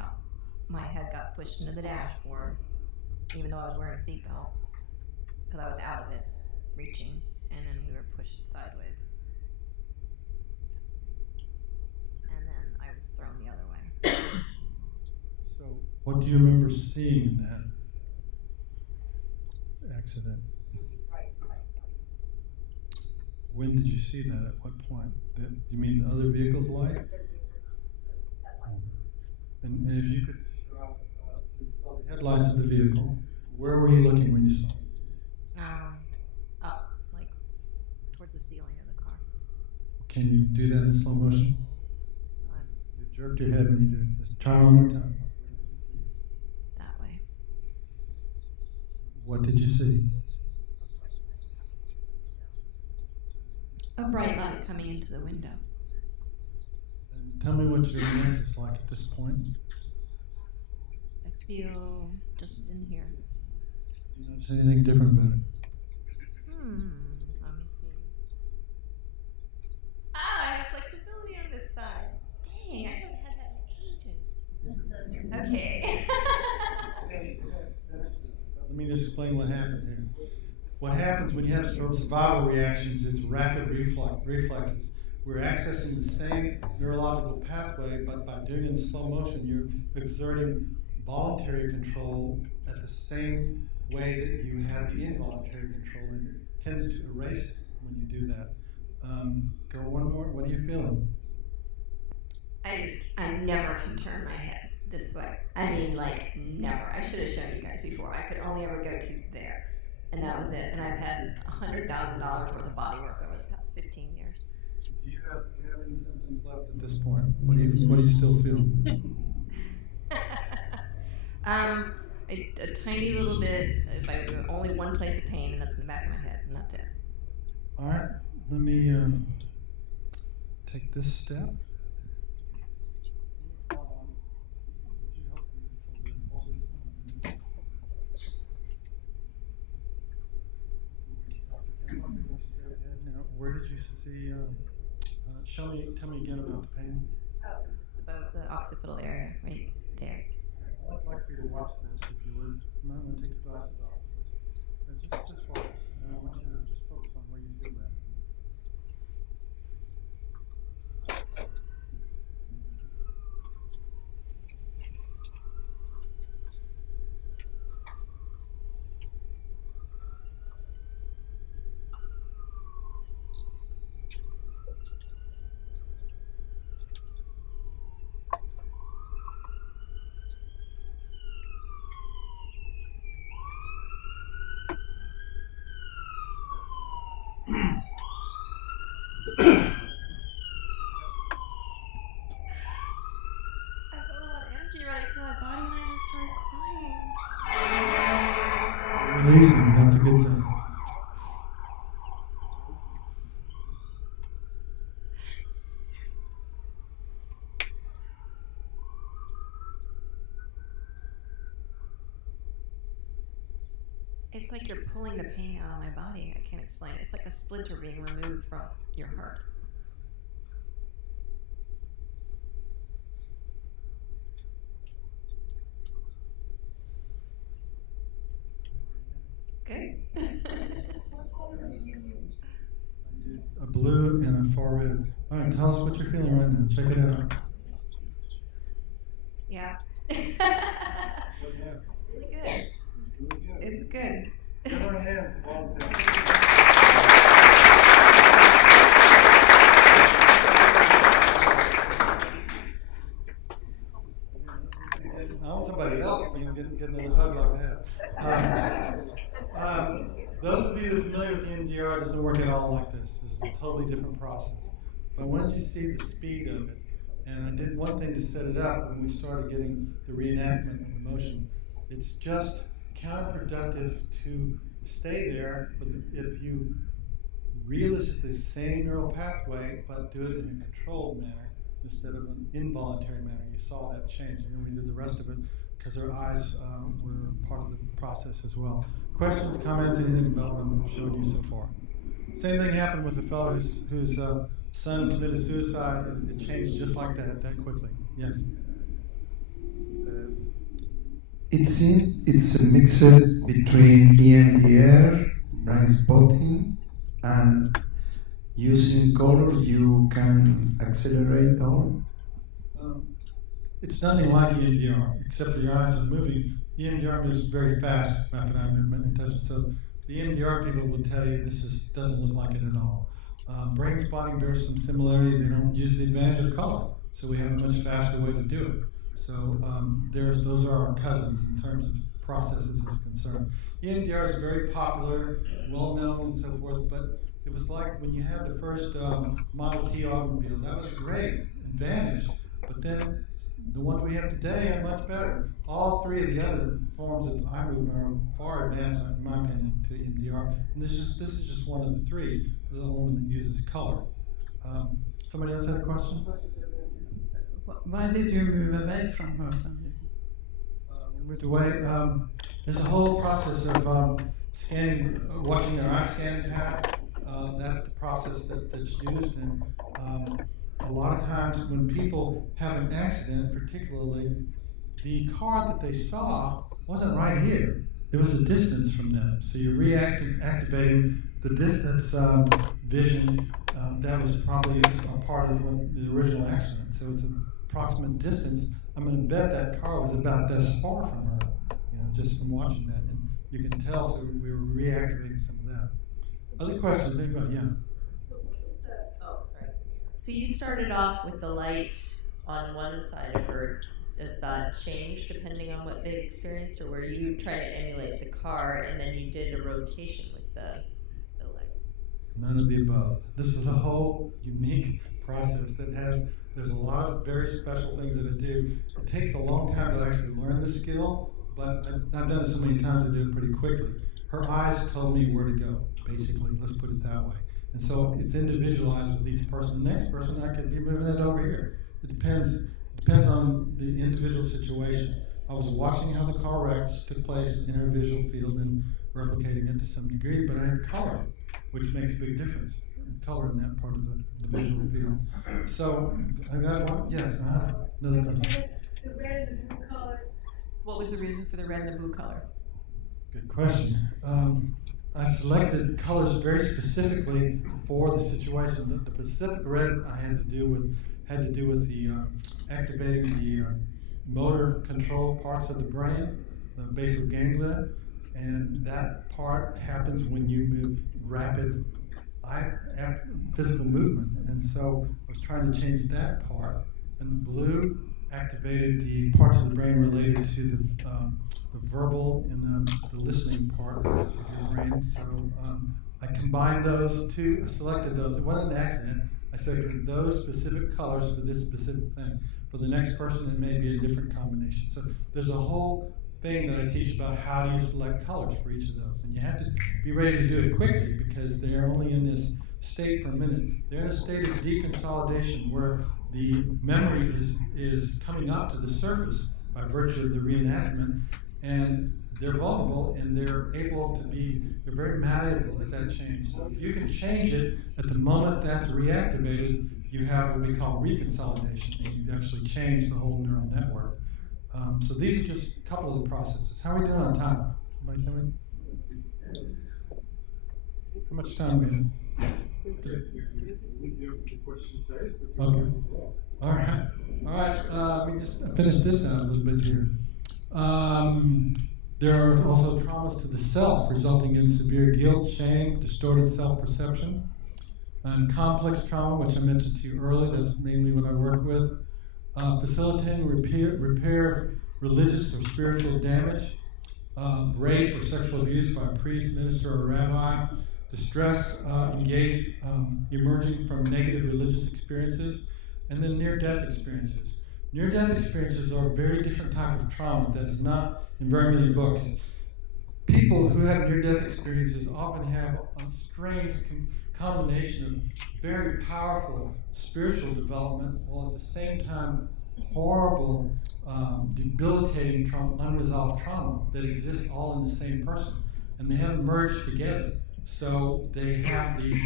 my head got pushed into the dashboard, even though I was wearing a seatbelt, because I was out of it, reaching, and then we were pushed sideways. And then I was thrown the other way. So, what do you remember seeing in that accident? When did you see that? At what point? You mean the other vehicle's light? And if you could show the headlights of the vehicle, where were you looking when you saw it? Up, like towards the ceiling of the car. Can you do that in slow motion? You jerked your head when you did it. Just try one more time. That way. What did you see? A bright light coming into the window. And tell me what your neck is like at this point. I feel just in here. Do you notice anything different about it? Let me see. I have flexibility on this side. Dang, I haven't had that in ages. Okay. Let me just explain what happened here. What happens when you have survival reactions is rapid reflexes. We're accessing the same neurological pathway, but by doing it in slow motion, you're exerting voluntary control at the same way that you have the involuntary control, and it tends to erase it when you do that. Go one more. What are you feeling? I never can turn my head this way. I mean, like, never. I should have shown you guys before. I could only ever go to there. And that was it. And I've had $100,000 worth of body work over the past 15 years. Do you have any symptoms left at this point? What do you still feel? A tiny little bit, only one place of pain, and that's in the back of my head, and that's it. All right, let me take this step. Now, where did you see? Tell me again about the pain. Just above the occipital area, right there. I'd like for you to watch this, if you would. You might want to take your glasses off. Just focus. And I want you to just focus on where you feel that. I felt a lot of energy running through my body, and I just started crying. Releasing, that's a good thing. It's like you're pulling the pain out of my body. I can't explain it. It's like a splinter being removed from your heart. Good. A blue and a far red. All right, tell us what you're feeling right now. Check it out. Yeah. Really good. It's good. I want somebody else when you get another hug like that. Those of you that are familiar with the EMDR, it doesn't work at all like this. This is a totally different process. But once you see the speed of it, and I did one thing to set it up when we started getting the reenactment of the motion, it's just counterproductive to stay there if you reelicit the same neural pathway, but do it in a controlled manner instead of an involuntary manner. You saw that change, and then we did the rest of it because our eyes were part of the process as well. Questions, comments, anything about what I'm showing you so far? Same thing happened with the fellow whose son committed suicide. It changed just like that quickly. Yes? It seems it's a mix between EMDR, brain spotting, and using color you can accelerate all. It's nothing like EMDR, except for your eyes are moving. EMDR moves very fast, rapid eye movement and touch. So the EMDR people will tell you this doesn't look like it at all. Brain spotting bears some similarity. They don't use the advantage of color, so we have a much faster way to do it. So those are our cousins in terms of processes is concerned. EMDR is very popular, well known and so forth, but it was like when you had the first Model T automobile. That was a great advantage, but then the ones we have today are much better. All three of the other forms of eye movement are far advanced, in my opinion, to EMDR. And this is just one of the three. This is the one that uses color. Somebody else had a question? Why did you move away from her? We moved away. There's a whole process of scanning, watching their eye scan path. That's the process that's used. And a lot of times when people have an accident, particularly, the car that they saw wasn't right here. It was a distance from them. So you're activating the distance vision that was probably a part of the original accident. So it's an approximate distance. I'm going to bet that car was about this far from her, just from watching that. And you can tell, so we were reactivating some of that. Other questions? Anybody? Yeah. So you started off with the light on one side of her. Does that change depending on what they've experienced, or were you trying to emulate the car and then you did a rotation with the light? None of the above. This is a whole unique process there's a lot of very special things that it do. It takes a long time to actually learn the skill, but I've done it so many times I do it pretty quickly. Her eyes told me where to go, basically, let's put it that way. And so it's individualized with each person. The next person, I could be moving it over here. It depends on the individual situation. I was watching how the car wreck took place in her visual field and replicating it to some degree, but I had color, which makes a big difference. Color in that part of the visual field. So I got one. Yes, another question. The red and the blue colors. What was the reason for the red and the blue color? Good question. I selected colors very specifically for the situation. The Pacific red I had to do with the activating the motor control parts of the brain, the basal ganglia, and that part happens when you move rapid physical movement. And so I was trying to change that part. And the blue activated the parts of the brain related to the verbal and the listening part of your brain. So I combined those two, I selected those. It wasn't an accident. I selected those specific colors for this specific thing. For the next person, it may be a different combination. So there's a whole thing that I teach about how do you select colors for each of those. And you have to be ready to do it quickly because they're only in this state for a minute. They're in a state of deconsolidation where the memory is coming up to the surface by virtue of the reenactment, and they're vulnerable, and they're very malleable at that change. So if you can change it at the moment that's reactivated, you have what we call reconsolidation, and you actually change the whole neural network. So these are just a couple of the processes. How are we doing on time? Somebody tell me? How much time we have? Okay. All right. Let me just finish this out a little bit here. There are also traumas to the self, resulting in severe guilt, shame, distorted self-perception, and complex trauma, which I mentioned to you earlier. That's mainly what I work with. Facilitating repair religious or spiritual damage, rape or sexual abuse by a priest, minister, or rabbi, distress emerging from negative religious experiences, and then near-death experiences. Near-death experiences are a very different type of trauma that is not in very many books. People who have near-death experiences often have a strange combination of very powerful spiritual development, while at the same time horrible, debilitating unresolved trauma that exists all in the same person. And they have merged together. So they have these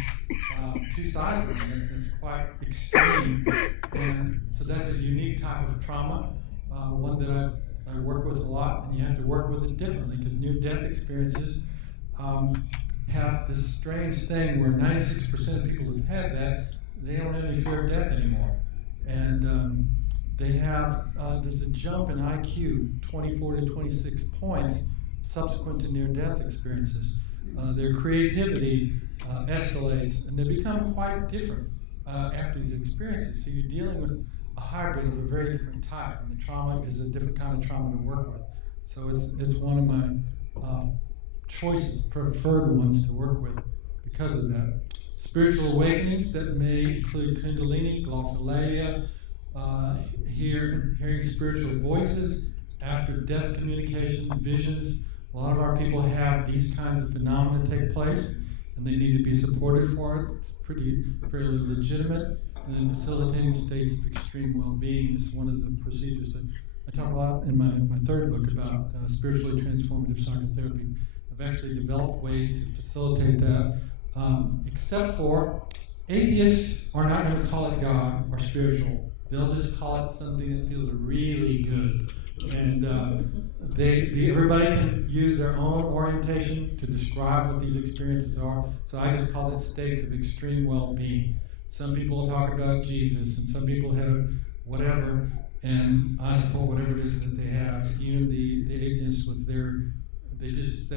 two sides of them that's quite extreme. And so that's a unique type of trauma, one that I work with a lot, and you have to work with it differently, because near-death experiences have this strange thing where 96% of people who've had that, they don't have any fear of death anymore. And they have, there's a jump in IQ, 24 to 26 points, subsequent to near-death experiences. Their creativity escalates, and they become quite different after these experiences. So you're dealing with a hybrid of a very different type, and the trauma is a different kind of trauma to work with. So it's one of my choices, preferred ones to work with because of that. Spiritual awakenings that may include kundalini, glossolalia, hearing spiritual voices, after death communication, visions. A lot of our people have these kinds of phenomena take place, and they need to be supported for it. It's fairly legitimate. And then facilitating states of extreme well-being is one of the procedures that I talk a lot in my third book about spiritually transformative psychotherapy. I've actually developed ways to facilitate that, except for atheists are not going to call it God or spiritual. They'll just call it something that feels really good. And everybody can use their own orientation to describe what these experiences are. So I just call it states of extreme well-being. Some people talk about Jesus, and some people have whatever, and I support whatever it is that they have. Even the atheists with they just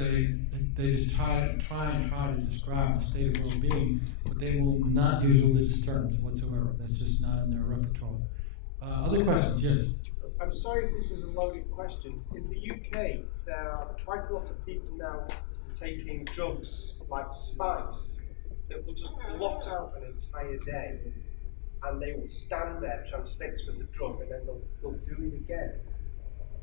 try to describe the state of well-being, but they will not use religious terms whatsoever. That's just not in their repertoire. Other questions? Yes. I'm sorry if this is a loaded question. In the UK, there are quite a lot of people now taking drugs like spice that will just blot out an entire day, and they will stand there transfixed with the drug, and then they'll do it again.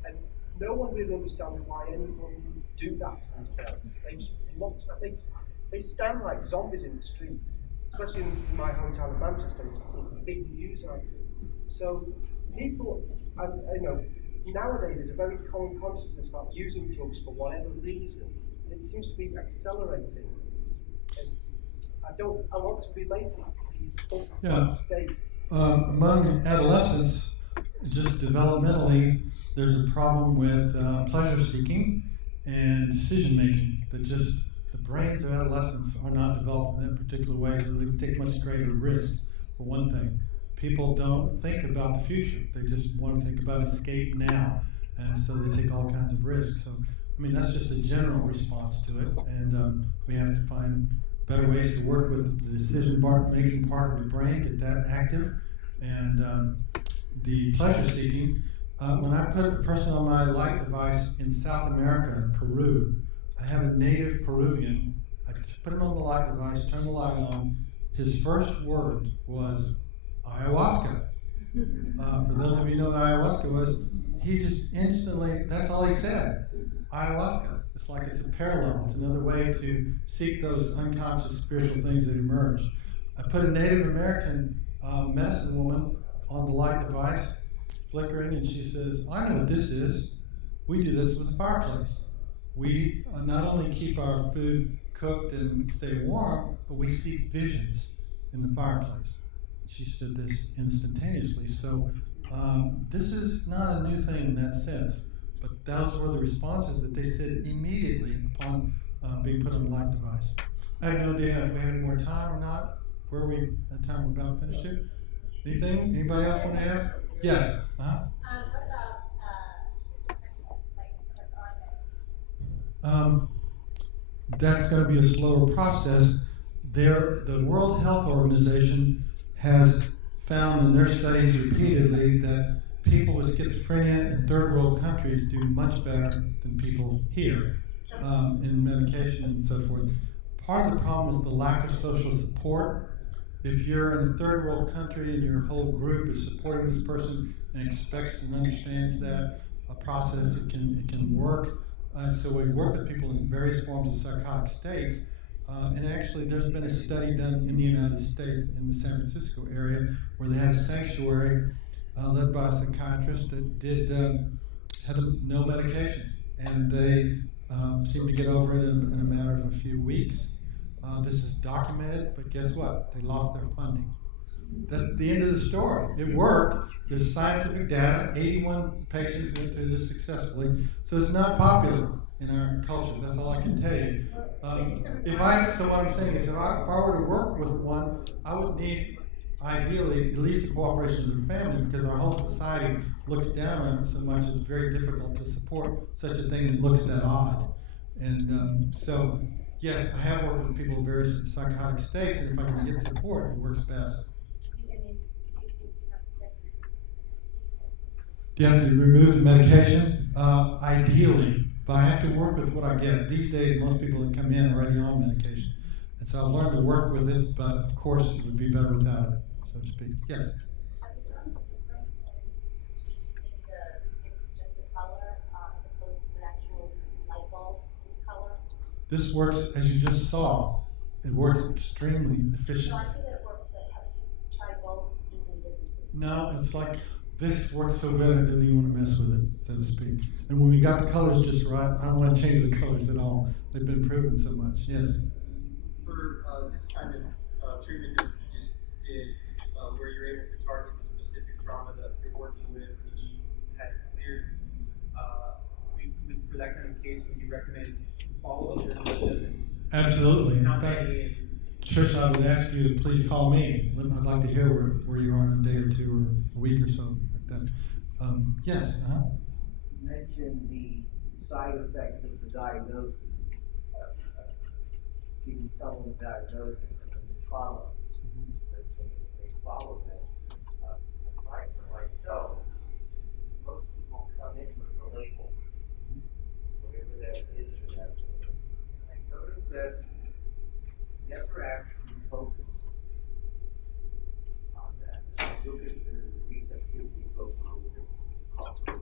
And no one really understands why anyone would do that to themselves. They just blot out. They stand like zombies in the street, especially in my hometown of Manchester. It's a big news item. So people, nowadays there's a very common consciousness about using drugs for whatever reason. It seems to be accelerating. And I want to relate it to these states. Among adolescents, just developmentally, there's a problem with pleasure seeking and decision making. That just the brains of adolescents are not developed in that particular way, so they take much greater risk, for one thing. People don't think about the future. They just want to think about escape now. And so they take all kinds of risks. So, I mean, that's just a general response to it. And we have to find better ways to work with the decision-making part of the brain, get that active. And the pleasure seeking, when I put a person on my light device in South America, in Peru, I have a native Peruvian. I put him on the light device, turn the light on. His first word was ayahuasca. For those of you who know what ayahuasca was, he just instantly, that's all he said, ayahuasca. It's like it's a parallel. It's another way to seek those unconscious spiritual things that emerge. I put a Native American medicine woman on the light device, flickering, and she says, I know what this is. We do this with the fireplace. We not only keep our food cooked and stay warm, but we see visions in the fireplace. She said this instantaneously. So this is not a new thing in that sense, but those were the responses that they said immediately upon being put on the light device. I have no idea if we have any more time or not. Where are we at time? We're about finished here. Anything? Anybody else want to ask? Yes. Uh-huh. What about like That's going to be a slower process. The World Health Organization has found in their studies repeatedly that people with schizophrenia in third world countries do much better than people here in medication and so forth. Part of the problem is the lack of social support. If you're in a third world country and your whole group is supporting this person and expects and understands that process, it can work. So we work with people in various forms of psychotic states. And actually, there's been a study done in the United States, in the San Francisco area, where they had a sanctuary led by a psychiatrist that had no medications. And they seemed to get over it in a matter of a few weeks. This is documented, but guess what? They lost their funding. That's the end of the story. It worked. There's scientific data. 81 patients went through this successfully. So it's not popular in our culture. That's all I can tell you. So what I'm saying is, if I were to work with one, I would need, ideally, at least the cooperation of their family, because our whole society looks down on it so much. It's very difficult to support such a thing that looks that odd. And so, yes, I have worked with people in various psychotic states, and if I can get support, it works best. Do you have to remove the medication? Ideally, but I have to work with what I get. These days, most people that come in are already on medication. And so I've learned to work with it, but of course, it would be better without it, so to speak. Yes? Have you done the difference in the skin just the color as opposed to an actual light bulb color? This works, as you just saw, it works extremely efficiently. No, I see that it works, but have you tried both and seen any differences? No, it's like, this works so good I didn't even want to mess with it, so to speak. And when we got the colors just right, I don't want to change the colors at all. They've been proven so much. Yes? For this kind of treatment that you just did, where you're able to target the specific trauma that you're working with, which you had cleared, for that kind of case, would you recommend follow-up or doesn't? Absolutely. In fact, Trish, I would ask you to please call me. I'd like to hear where you are in a day or two or a week or so, like that. Yes? You mentioned the side effects of the diagnosis, giving someone a diagnosis and the trauma that they follow that. I, for myself, most people come in with a label, whatever that is for that. I noticed that never actually focus on that. Look at the receptivity profile of the culture.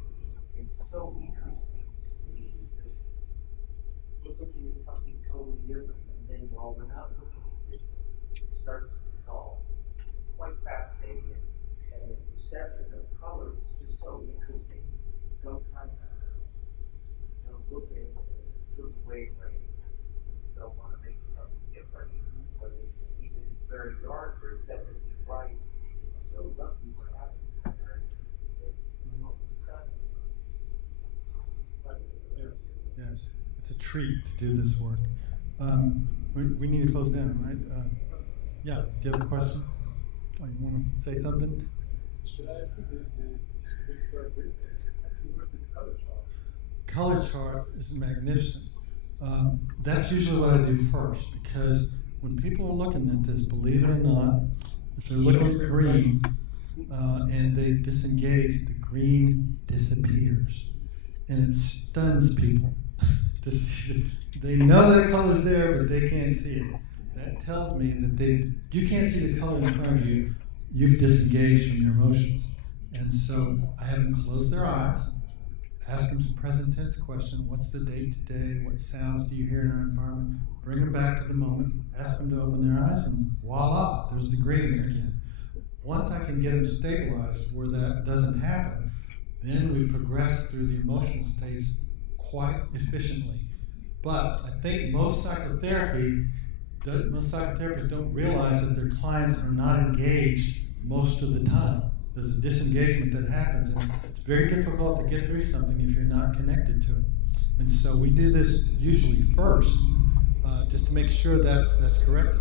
It's so interesting to me that we're looking at something totally different, and then while we're not looking at this, it starts to dissolve. It's quite fascinating, and the perception of color is just so interesting. Sometimes look at a certain wavelength, don't want to make something different, or they perceive it as very dark or excessively bright. It's so lucky we're having that that all of a sudden Yes. It's a treat to do this work. We need to close down, right? Yeah, do you have a question? Oh, you want to say something? Should I ask you this very briefly? How do you work with the color chart? Color chart is magnificent. That's usually what I do first, because when people are looking at this, believe it or not, if they're looking at green and they disengage, the green disappears. And it stuns people. They know that color's there, but they can't see it. That tells me that you can't see the color in front of you, you've disengaged from your emotions. And so I have them close their eyes, ask them some present tense question. What's the date today? What sounds do you hear in our environment? Bring them back to the moment, ask them to open their eyes, and voila, there's the green again. Once I can get them stabilized where that doesn't happen, then we progress through the emotional states quite efficiently. But I think most psychotherapists don't realize that their clients are not engaged most of the time. There's a disengagement that happens, and it's very difficult to get through something if you're not connected to it. And so we do this usually first, just to make sure that's corrected.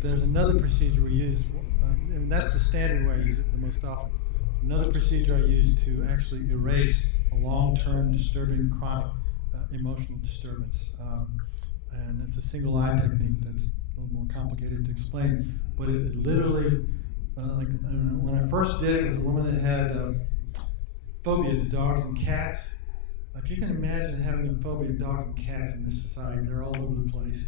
There's another procedure we use, and that's the standard way I use it the most often. Another procedure I use to actually erase a long-term disturbing chronic emotional disturbance. And it's a single eye technique that's a little more complicated to explain, but it literally, like I don't know, when I first did it with a woman that had phobia to dogs and cats. If you can imagine having a phobia of dogs and cats in this society, they're all over the place.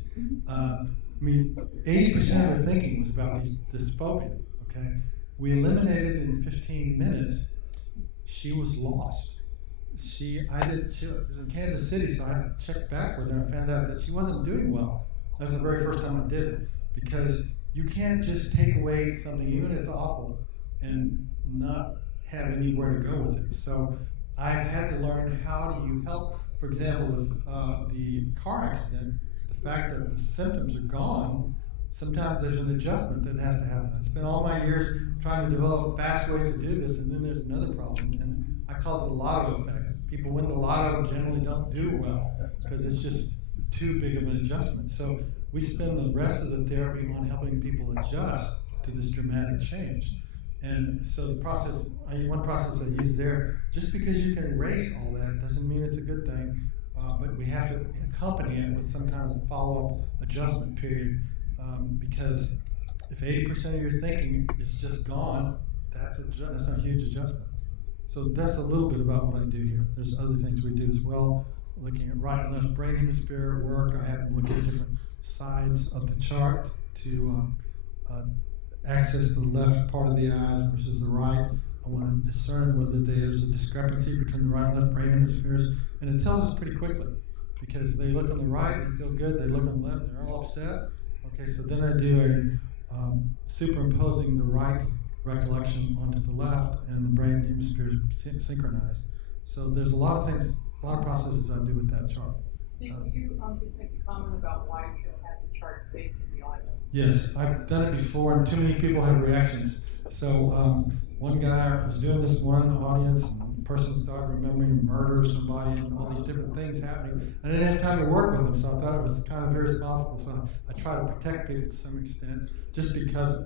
I mean, 80% of her thinking was about this phobia, okay? We eliminated it in 15 minutes. She was lost. She was in Kansas City, so I checked back with her and found out that she wasn't doing well. That was the very first time I did it, because you can't just take away something, even if it's awful, and not have anywhere to go with it. So I've had to learn how do you help, for example, with the car accident, the fact that the symptoms are gone, sometimes there's an adjustment that has to happen. I spent all my years trying to develop fast ways to do this, and then there's another problem, and I call it the lotto effect. People win the lotto generally don't do well because it's just too big of an adjustment. So we spend the rest of the therapy on helping people adjust to this dramatic change. And so the process, one process I use there, just because you can erase all that doesn't mean it's a good thing, but we have to accompany it with some kind of follow-up adjustment period, because if 80% of your thinking is just gone, that's a huge adjustment. So that's a little bit about what I do here. There's other things we do as well, looking at right and left brain hemisphere work. I have to look at different sides of the chart to access the left part of the eyes versus the right. I want to discern whether there's a discrepancy between the right and left brain hemispheres, and it tells us pretty quickly, because they look on the right, they feel good, they look on the left, they're all upset. Okay, so then I do a superimposing the right recollection onto the left, and the brain hemispheres synchronize. So there's a lot of things, a lot of processes I do with that chart. Steve, will you just make a comment about why you don't have the chart facing the audience? Yes, I've done it before, and too many people have reactions. So one guy, I was doing this one audience, and the person started remembering a murder of somebody and all these different things happening. I didn't have time to work with them, so I thought it was kind of irresponsible. So I try to protect people to some extent, just because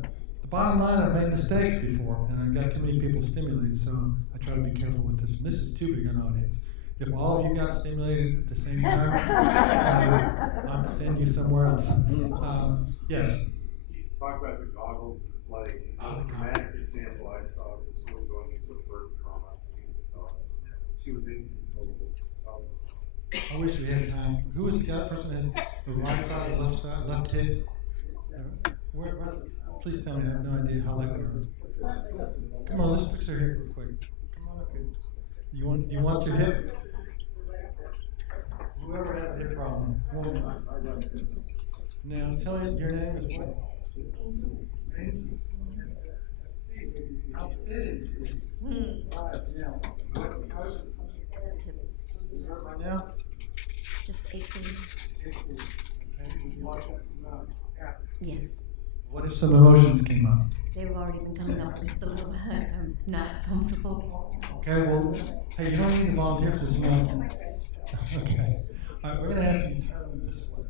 the bottom line, I've made mistakes before, and I got too many people stimulated, so I try to be careful with this. And this is too big an audience. If all of you got stimulated at the same time, I'd send you somewhere else. Yes? You talk about the goggles, like a dramatic example I saw was someone going into a birth trauma. She was inconsolable. I wish we had time. Who was the guy, person that had the right side or left side, left hip? Please tell me, I have no idea how that works. Come on, let's fix her hip real quick. Come on up here. You want your hip? Whoever has a hip problem. Now, tell me your name is what? How fitting. Right now? Just aching. Yes. What if some emotions came up? They've already been coming up just a little bit. I'm not comfortable. Okay, well, hey, you don't need to volunteer because you want to. Okay. All right, we're going to have you turn this way.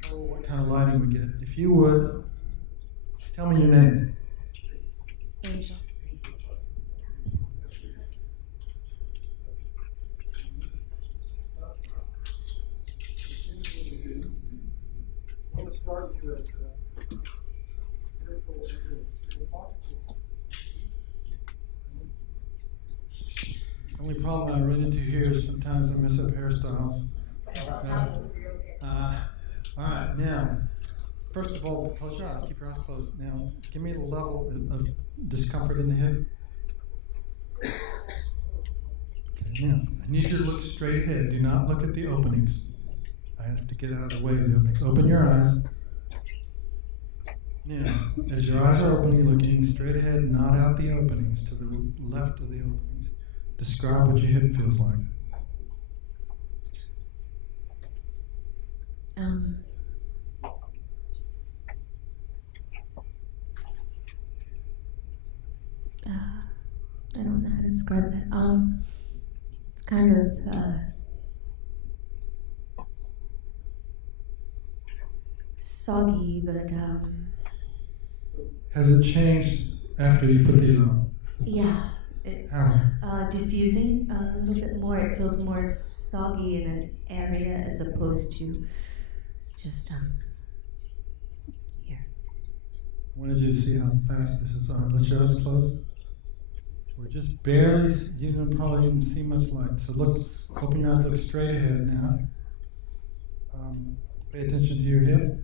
Control what kind of lighting we get. If you would, tell me your name. Angel. The only problem I run into here is sometimes I mess up hairstyles. All right, now, first of all, close your eyes, keep your eyes closed. Now, give me the level of discomfort in the hip. Okay, now, I need you to look straight ahead. Do not look at the openings. I have to get out of the way of the openings. Open your eyes. Now, as your eyes are open, you're looking straight ahead, not out the openings, to the left of the openings. Describe what your hip feels like. I don't know how to describe that. It's kind of soggy, but Has it changed after you put these on? yeah. How? Diffusing a little bit more. It feels more soggy in an area as opposed to just here. I wanted you to see how fast this is on. Let your eyes close. We're just barely, you don't probably even see much light. So look, open your eyes, look straight ahead now. Pay attention to your hip.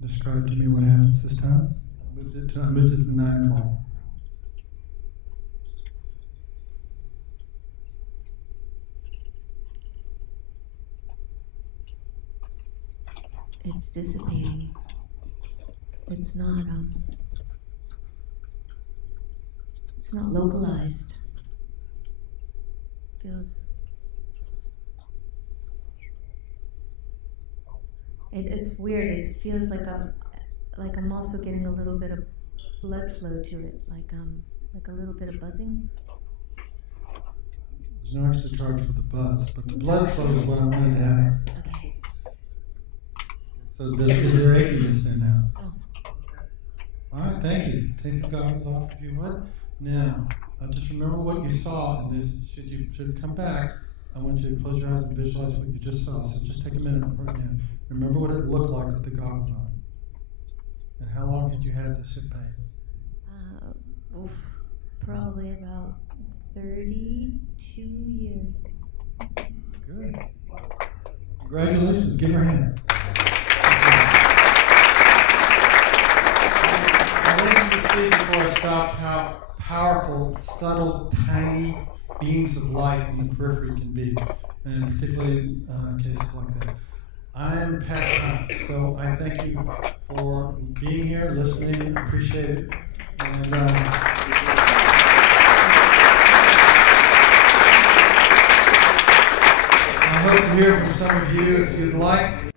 Describe to me what happens this time. I moved it to 9 o'clock. It's dissipating. It's not localized. Feels. It's weird. It feels like I'm also getting a little bit of blood flow to it, like a little bit of buzzing. There's no extra charge for the buzz, but the blood flow is what I wanted to happen. Okay. So is there achiness there now? Oh. All right, thank you. Take the goggles off if you would. Now, just remember what you saw in this. Should it come back, I want you to close your eyes and visualize what you just saw. So just take a minute right now. Remember what it looked like with the goggles on. And how long had you had this hip pain? Probably about 32 years. Good. Congratulations. Give her a hand. I wanted you to see before I stopped how powerful, subtle, tiny beams of light in the periphery can be, and particularly in cases like that. I am past time, so I thank you for being here, listening, appreciate it, and I hope to hear from some of you. If you'd like